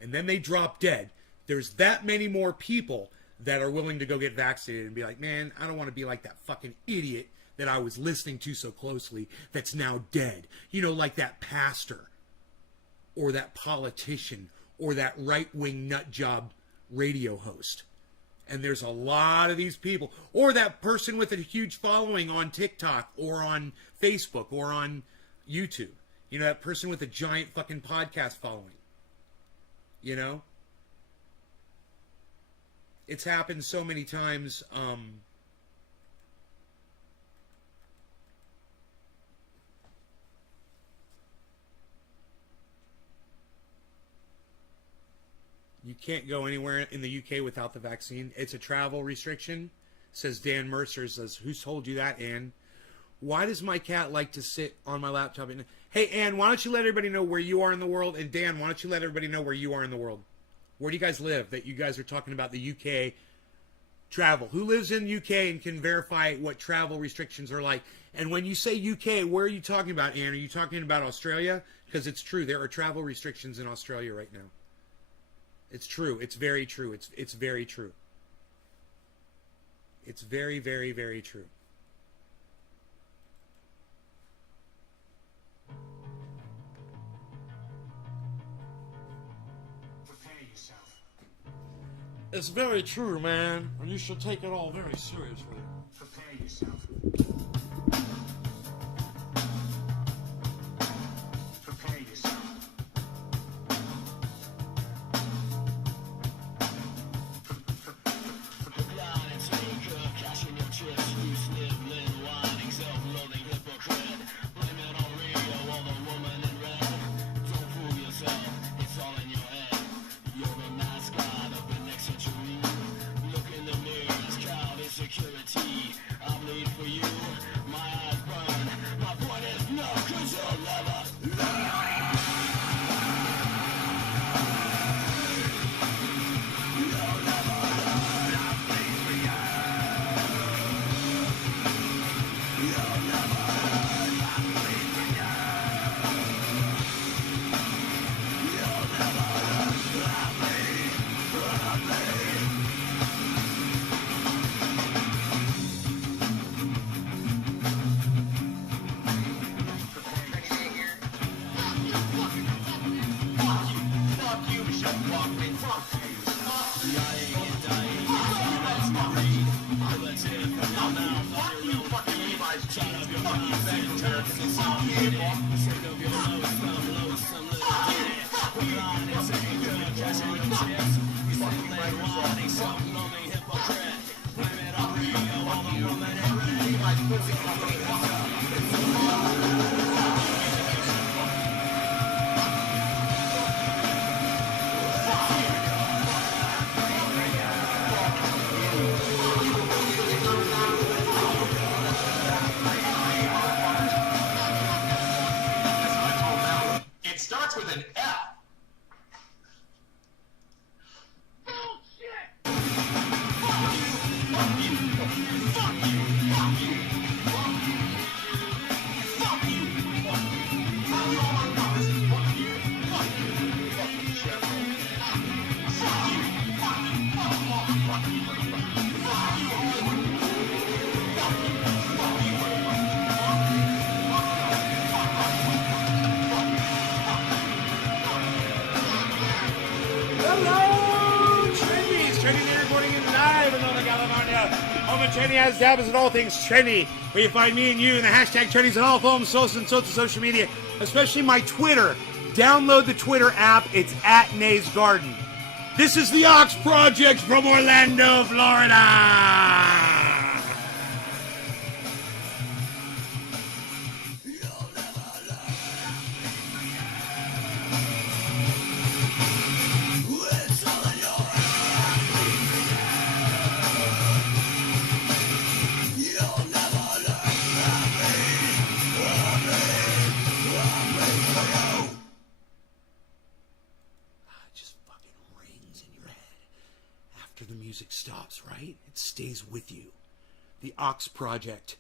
And then they drop dead. There's that many more people that are willing to go get vaccinated and be like, man, I don't want to be like that fucking idiot that I was listening to so closely that's now dead. You know, like that pastor or that politician or that right-wing nut job radio host. And there's a lot of these people. Or that person with a huge following on TikTok or on Facebook or on YouTube. You know, that person with a giant fucking podcast following. You know? It's happened so many times. You can't go anywhere in the UK without the vaccine. It's a travel restriction, says Dan Mercer. Says, who's told you that, Ann? Why does my cat like to sit on my laptop? Hey, Ann, why don't you let everybody know where you are in the world? And Dan, why don't you let everybody know where you are in the world? Where do you guys live that you guys are talking about the UK travel? Who lives in UK and can verify what travel restrictions are like? And when you say UK, where are you talking about, Ann? Are you talking about Australia? Because it's true. There are travel restrictions in Australia right now. It's true. It's very true. It's very true. It's very, very, very true. Prepare yourself. It's very true, man. And you should take it all very seriously. Prepare yourself. Prepare yourself. Security, I bleed for you. live in Northern California. Home of Trendy has dabs and all things trendy. Where you find me and you and the hashtag trendies on all forms, social media, especially my Twitter. Download the Twitter app. It's at Nay's Garden. This is the Ox Project from Orlando, Florida. After the music stops, right? It stays with you. The Ox Project.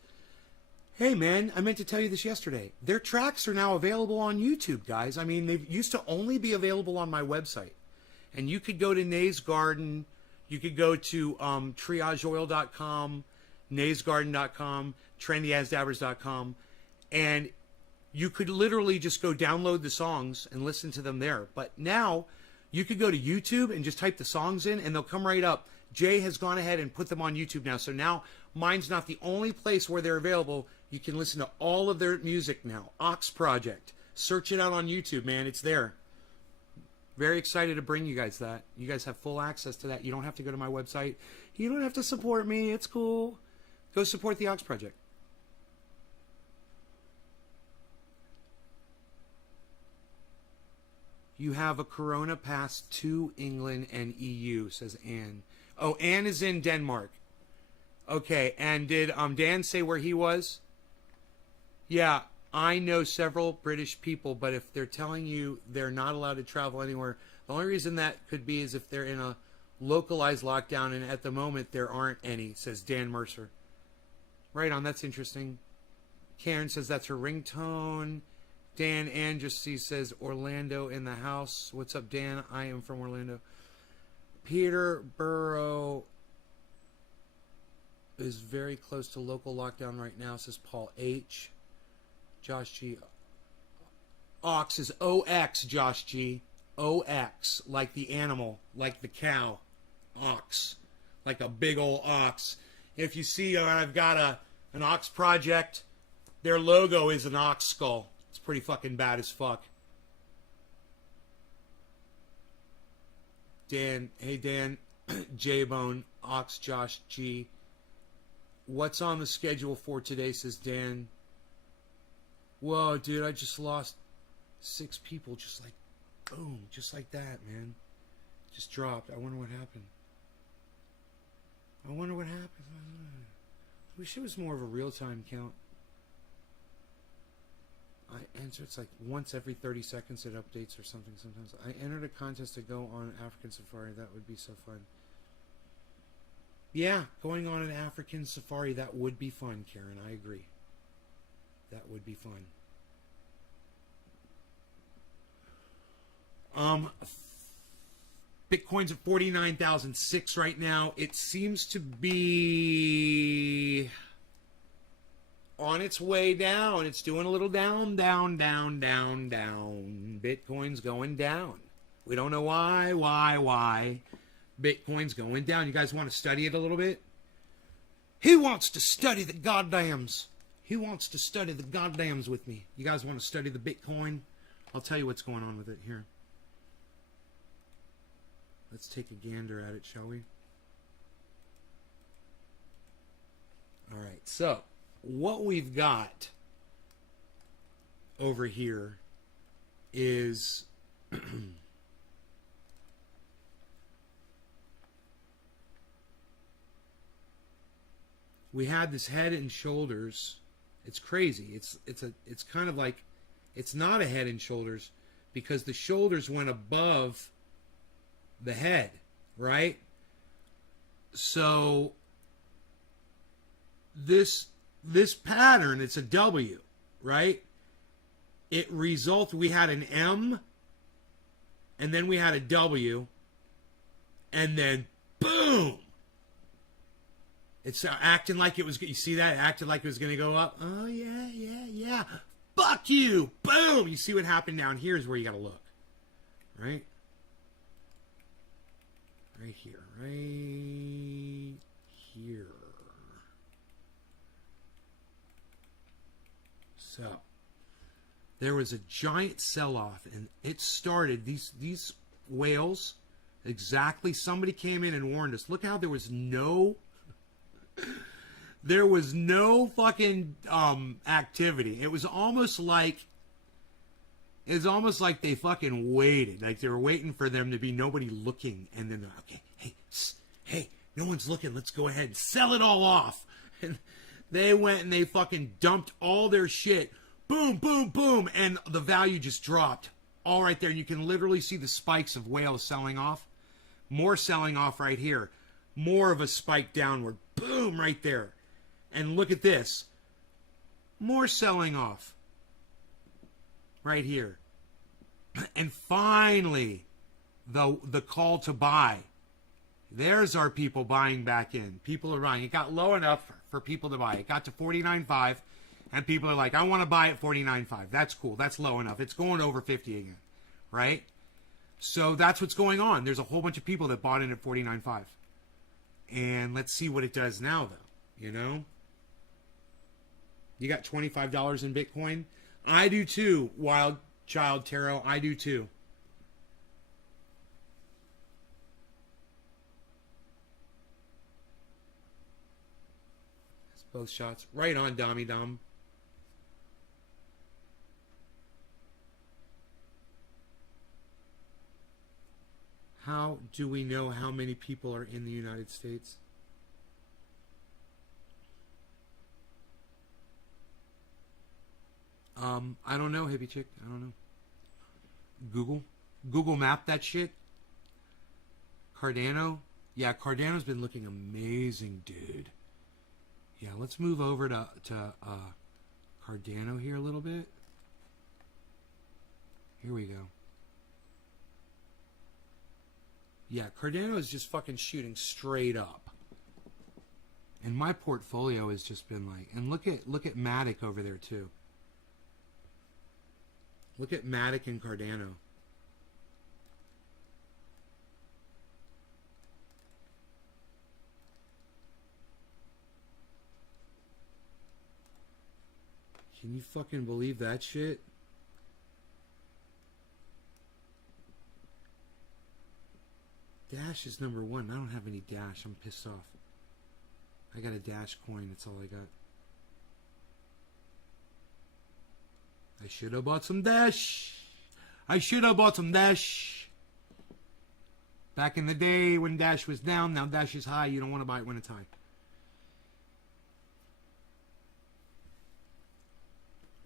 Hey, man, I meant to tell you this yesterday. Their tracks are now available on YouTube, guys. I mean, they used to only be available on my website. And you could go to Nay's Garden. You could go to triageoil.com, naysgarden.com, trendyasdabbers.com, and you could literally just go download the songs and listen to them there. But now you could go to YouTube and just type the songs in, and they'll come right up. Jay has gone ahead and put them on YouTube now. So now mine's not the only place where they're available. You can listen to all of their music now. Ox Project. Search it out on YouTube, man. It's there. Very excited to bring you guys that. You guys have full access to that. You don't have to go to my website. You don't have to support me. It's cool. Go support the Ox Project. You have a Corona pass to England and EU, says Anne. Oh, Anne is in Denmark. Okay, and did Dan say where he was? Yeah, I know several British people, but if they're telling you they're not allowed to travel anywhere, the only reason that could be is if they're in a localized lockdown, and at the moment there aren't any, says Dan Mercer. Right on, that's interesting. Karen says that's her ringtone. Dan Andressy says Orlando in the house. What's up, Dan? I am from Orlando. Peterborough is very close to local lockdown right now, says Paul H. Josh G. Ox is OX, Josh G. OX, like the animal, like the cow. Ox, like a big old ox. If you see, I've got an Ox Project. Their logo is an ox skull. It's pretty fucking bad as fuck. Dan, hey Dan, J-Bone, Ox, Josh, G. What's on the schedule for today, says Dan. Whoa, dude, I just lost 6 people just like, boom, just like that, man. Just dropped. I wonder what happened. I wish it was more of a real-time count. I answer, it's like once every 30 seconds it updates or something sometimes. I entered a contest to go on African safari. That would be so fun. Yeah, going on an African safari, that would be fun, Karen. I agree. That would be fun. Bitcoin's at 49,006 right now. It seems to be on its way down. It's doing a little down. Bitcoin's going down. We don't know why. Bitcoin's going down. You guys want to study it a little bit? Who wants to study the goddams? Who wants to study the goddams with me? You guys want to study the Bitcoin? I'll tell you what's going on with it here. Let's take a gander at it, shall we? All right, so what we've got over here is we had this Head and Shoulders. It's crazy. It's kind of like, it's not a Head and Shoulders because the shoulders went above the head, right? So this pattern, it's a W, right? It results, we had an M, and then we had a W, and then boom! It's acting like it was, you see that? It acted like it was going to go up. Oh, yeah. Fuck you! Boom! You see what happened down here is where you got to look, right? Right here, right here. So there was a giant sell-off, and it started these whales. Exactly, somebody came in and warned us. Look how there was no fucking activity. It was almost like they fucking waited, like they were waiting for them to be nobody looking, and then they're okay. Hey, no one's looking. Let's go ahead and sell it all off. And they went and they fucking dumped all their shit. Boom, boom, boom. And the value just dropped. All right there. And you can literally see the spikes of whales selling off. More selling off right here. More of a spike downward. Boom, right there. And look at this. More selling off. Right here. And finally, the call to buy. There's our people buying back in. People are buying. It got low enough for people to buy. It got to $49.5, and people are like, I want to buy at $49.5. That's cool. That's low enough. It's going over 50 again, right? So that's what's going on. There's a whole bunch of people that bought in at $49.5. And let's see what it does now, though, you know? You got $25 in Bitcoin? I do too, Wild Child Tarot. I do too. Both shots. Right on, Dommy Dom. How do we know how many people are in the United States? I don't know, hippie chick. I don't know. Google map that shit. Cardano. Yeah, Cardano's been looking amazing, dude. Yeah, let's move over to Cardano here a little bit. Here we go. Yeah, Cardano is just fucking shooting straight up. And my portfolio has just been like, and look at Matic over there too. Look at Matic and Cardano. Can you fucking believe that shit? Dash is number one. I don't have any Dash. I'm pissed off. I got a Dash coin. That's all I got. I should have bought some Dash. I should have bought some Dash. Back in the day when Dash was down, now Dash is high. You don't want to buy it when it's high.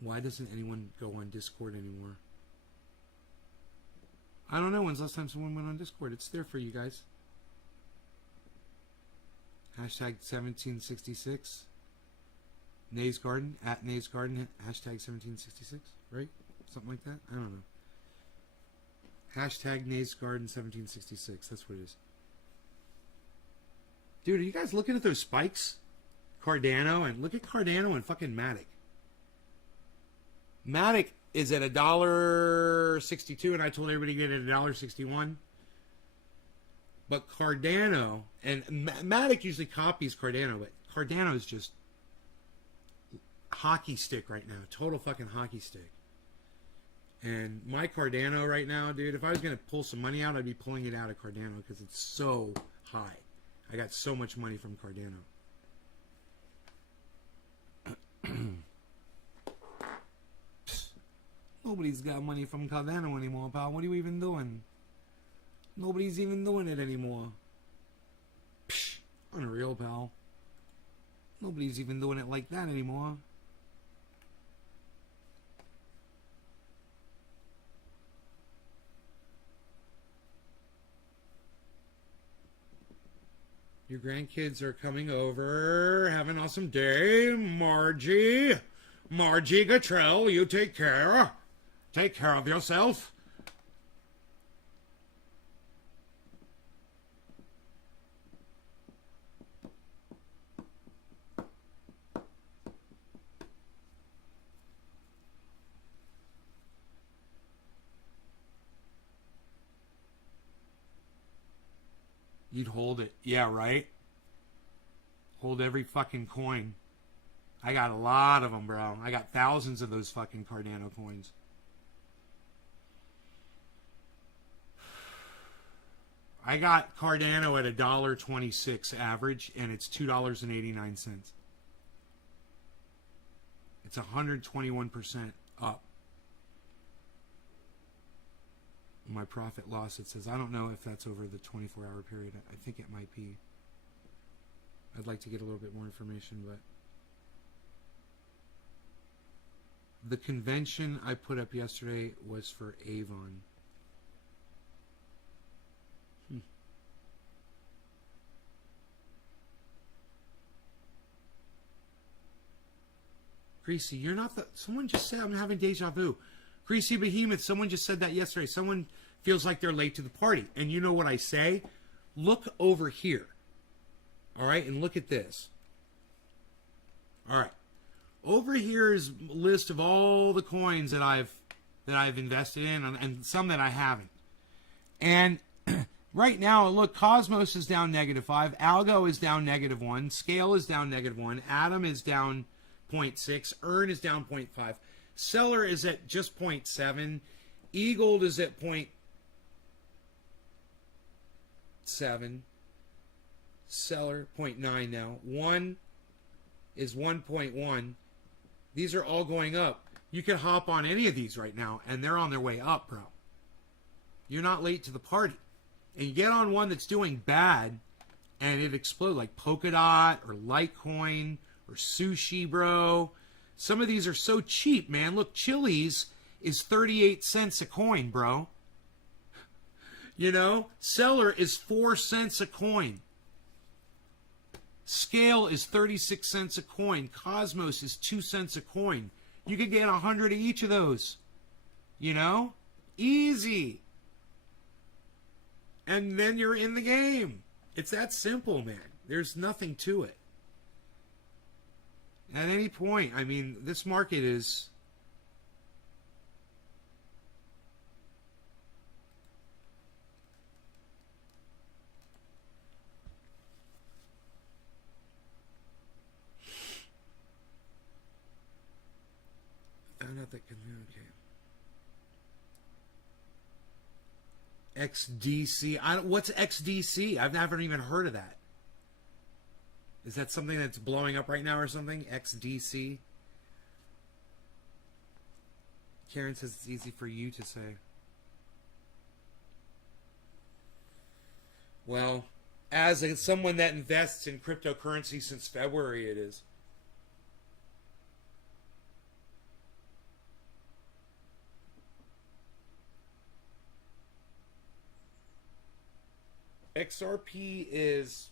Why doesn't anyone go on Discord anymore? I don't know. When's the last time someone went on Discord? It's there for you guys. Hashtag 1766. Nays Garden. At Nays Garden. Hashtag 1766. Right? Something like that? I don't know. Hashtag Nays Garden 1766. That's what it is. Dude, are you guys looking at those spikes? Cardano. And look at Cardano and fucking Matic. Matic is at $1.62, and I told everybody to get it at $1.61. But Cardano, and Matic usually copies Cardano, but Cardano is just hockey stick right now. Total fucking hockey stick. And my Cardano right now, dude, if I was going to pull some money out, I'd be pulling it out of Cardano because it's so high. I got so much money from Cardano. Nobody's got money from Cardano anymore, pal. What are you even doing? Nobody's even doing it anymore. Psh, unreal, pal. Nobody's even doing it like that anymore. Your grandkids are coming over. Have an awesome day. Margie Gatrell, you take care. Take care of yourself. You'd hold it. Yeah, right? Hold every fucking coin. I got a lot of them, bro. I got thousands of those fucking Cardano coins. I got Cardano at $1.26 average, and it's $2.89. It's 121% up. My profit loss, it says, I don't know if that's over the 24-hour period. I think it might be. I'd like to get a little bit more information, but the convention I put up yesterday was for Avon. Greasy, you're not the... Someone just said, I'm having deja vu. Greasy Behemoth, someone just said that yesterday. Someone feels like they're late to the party. And you know what I say? Look over here. All right? And look at this. All right. Over here is a list of all the coins that I've invested in, and some that I haven't. And right now, look, Cosmos is down -5. Algo is down -1. Scale is down -1. Atom is down 0.6. Earn is down 0.5. Seller is at just 0.7. Eagled is at 0.7. Seller 0.9 now. 1 is 1.1. These are all going up. You can hop on any of these right now, and they're on their way up, bro. You're not late to the party. And you get on one that's doing bad, and it explodes, like Polkadot or Litecoin or Sushi, bro. Some of these are so cheap, man. Look, Chili's is 38 cents a coin, bro. You know? Seller is 4 cents a coin. Scale is 36 cents a coin. Cosmos is 2 cents a coin. You could get 100 of each of those. You know? Easy. And then you're in the game. It's that simple, man. There's nothing to it. At any point, I mean, this market is... Found out that communicate. XDC. What's XDC? I've never even heard of that. Is that something that's blowing up right now or something? XDC? Karen says it's easy for you to say. Well, as someone that invests in cryptocurrency since February, it is. XRP is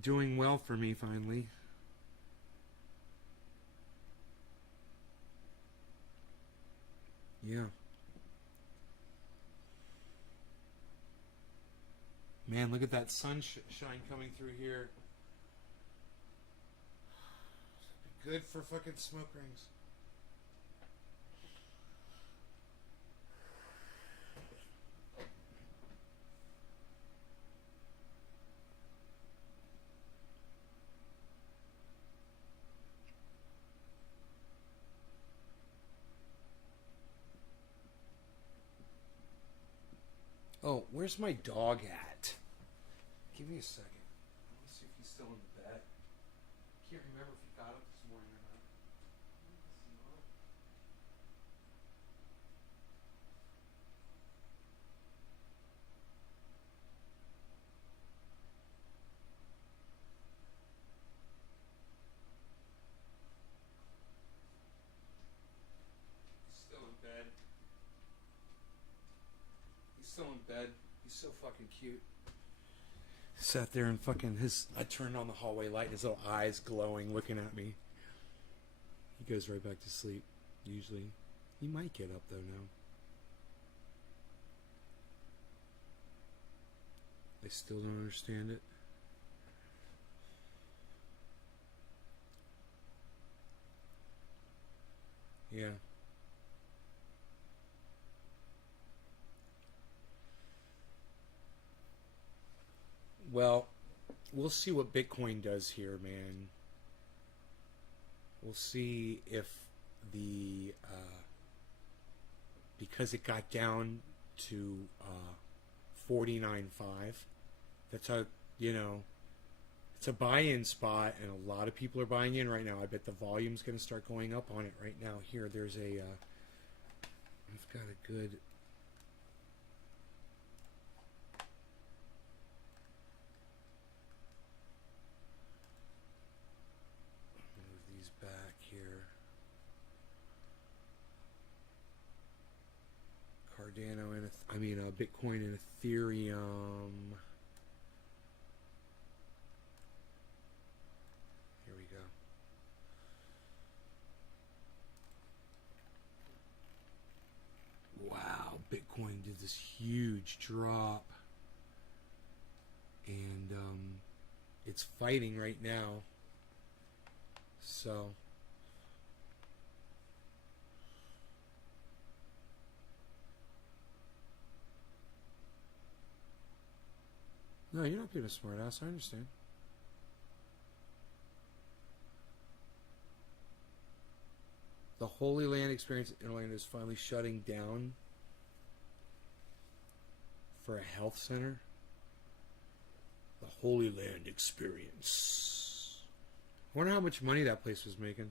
doing well for me finally. Yeah. Man, look at that sunshine coming through here. Good for fucking smoke rings. Oh, where's my dog at? Give me a second. I want to see if he's still in the bed. Can't remember if he got up this morning or not. He's still in bed. Still in bed. He's so fucking cute. Sat there and fucking I turned on the hallway light and his little eyes glowing looking at me. He goes right back to sleep, usually. He might get up though now. I still don't understand it. Yeah. Well, we'll see what Bitcoin does here, man. We'll see if the because it got down to 49.5. That's a it's a buy-in spot, and a lot of people are buying in right now. I bet the volume's going to start going up on it right now. Here, there's a I've got a good. Move these back here. Cardano and Bitcoin and Ethereum. Here we go. Wow, Bitcoin did this huge drop, and it's fighting right now. So. No, you're not being a smart ass. I understand. The Holy Land Experience in Orlando is finally shutting down for a health center. The Holy Land Experience. I wonder how much money that place was making.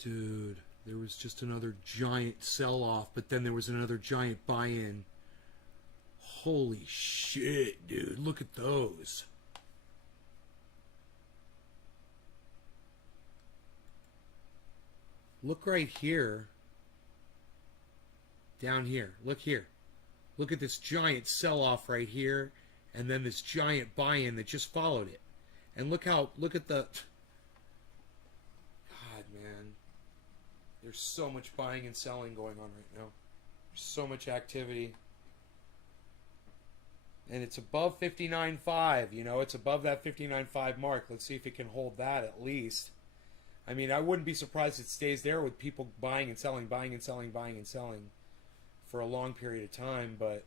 Dude, there was just another giant sell-off, but then there was another giant buy-in. Holy shit, dude. Look at those. Look right here. Down here. Look here. Look at this giant sell-off right here, and then this giant buy-in that just followed it. And look at the... God, man. There's so much buying and selling going on right now. There's so much activity. And it's above 59.5, you know, it's above that 59.5 mark. Let's see if it can hold that at least. I mean, I wouldn't be surprised if it stays there with people buying and selling, buying and selling, buying and selling for a long period of time, but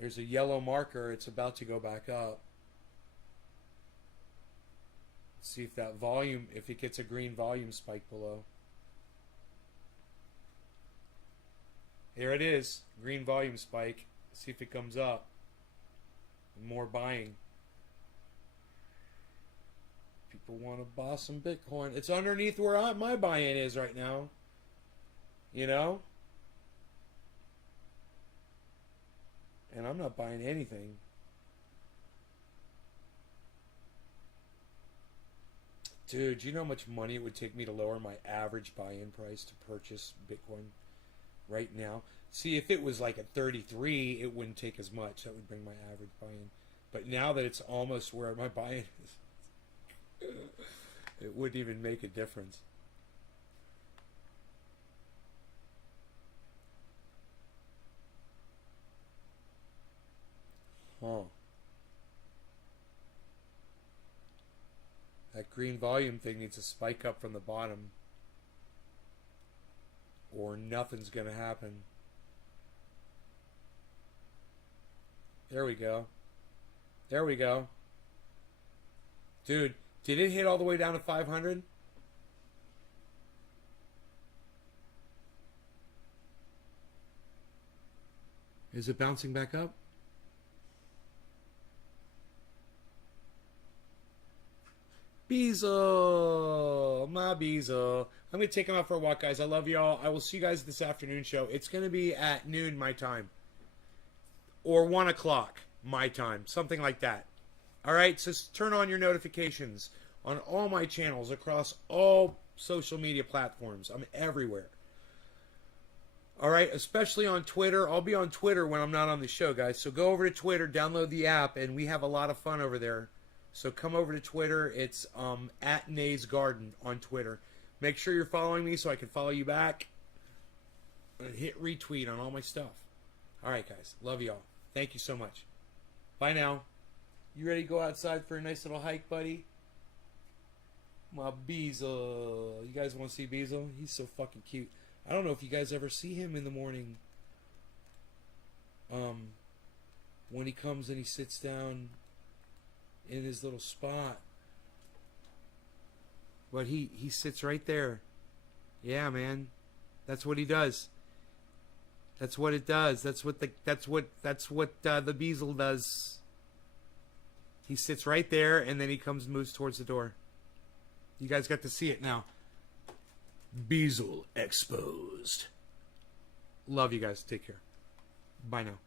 there's a yellow marker. It's about to go back up. Let's see if that volume, if it gets a green volume spike below. There it is, green volume spike. Let's see if it comes up. More buying. People want to buy some Bitcoin. It's underneath where my buy-in is right now. You know? And I'm not buying anything. Dude, do you know how much money it would take me to lower my average buy-in price to purchase Bitcoin right now? See, if it was like at 33, it wouldn't take as much. That would bring my average buy-in. But now that it's almost where my buy-in is, it wouldn't even make a difference. Huh. That green volume thing needs to spike up from the bottom, or nothing's going to happen. There we go. There we go. Dude, did it hit all the way down to 500? Is it bouncing back up? Beezle, my Beezle. I'm going to take him out for a walk, guys. I love y'all. I will see you guys this afternoon show. It's going to be at noon my time. Or 1 o'clock my time. Something like that. Alright, so turn on your notifications on all my channels across all social media platforms. I'm everywhere. All right, especially on Twitter. I'll be on Twitter when I'm not on the show, guys. So go over to Twitter, download the app, and we have a lot of fun over there. So come over to Twitter. It's at Nay's Garden on Twitter. Make sure you're following me so I can follow you back. And hit retweet on all my stuff. All right, guys. Love y'all. Thank you so much. Bye now. You ready to go outside for a nice little hike, buddy? My Beezle. You guys want to see Beezle? He's so fucking cute. I don't know if you guys ever see him in the morning. When he comes and he sits down in his little spot. But he sits right there. Yeah, man. That's what he does. That's what it does. That's what the Beezle does. He sits right there and then he moves towards the door. You guys got to see it now. Beezle exposed. Love you guys. Take care. Bye now.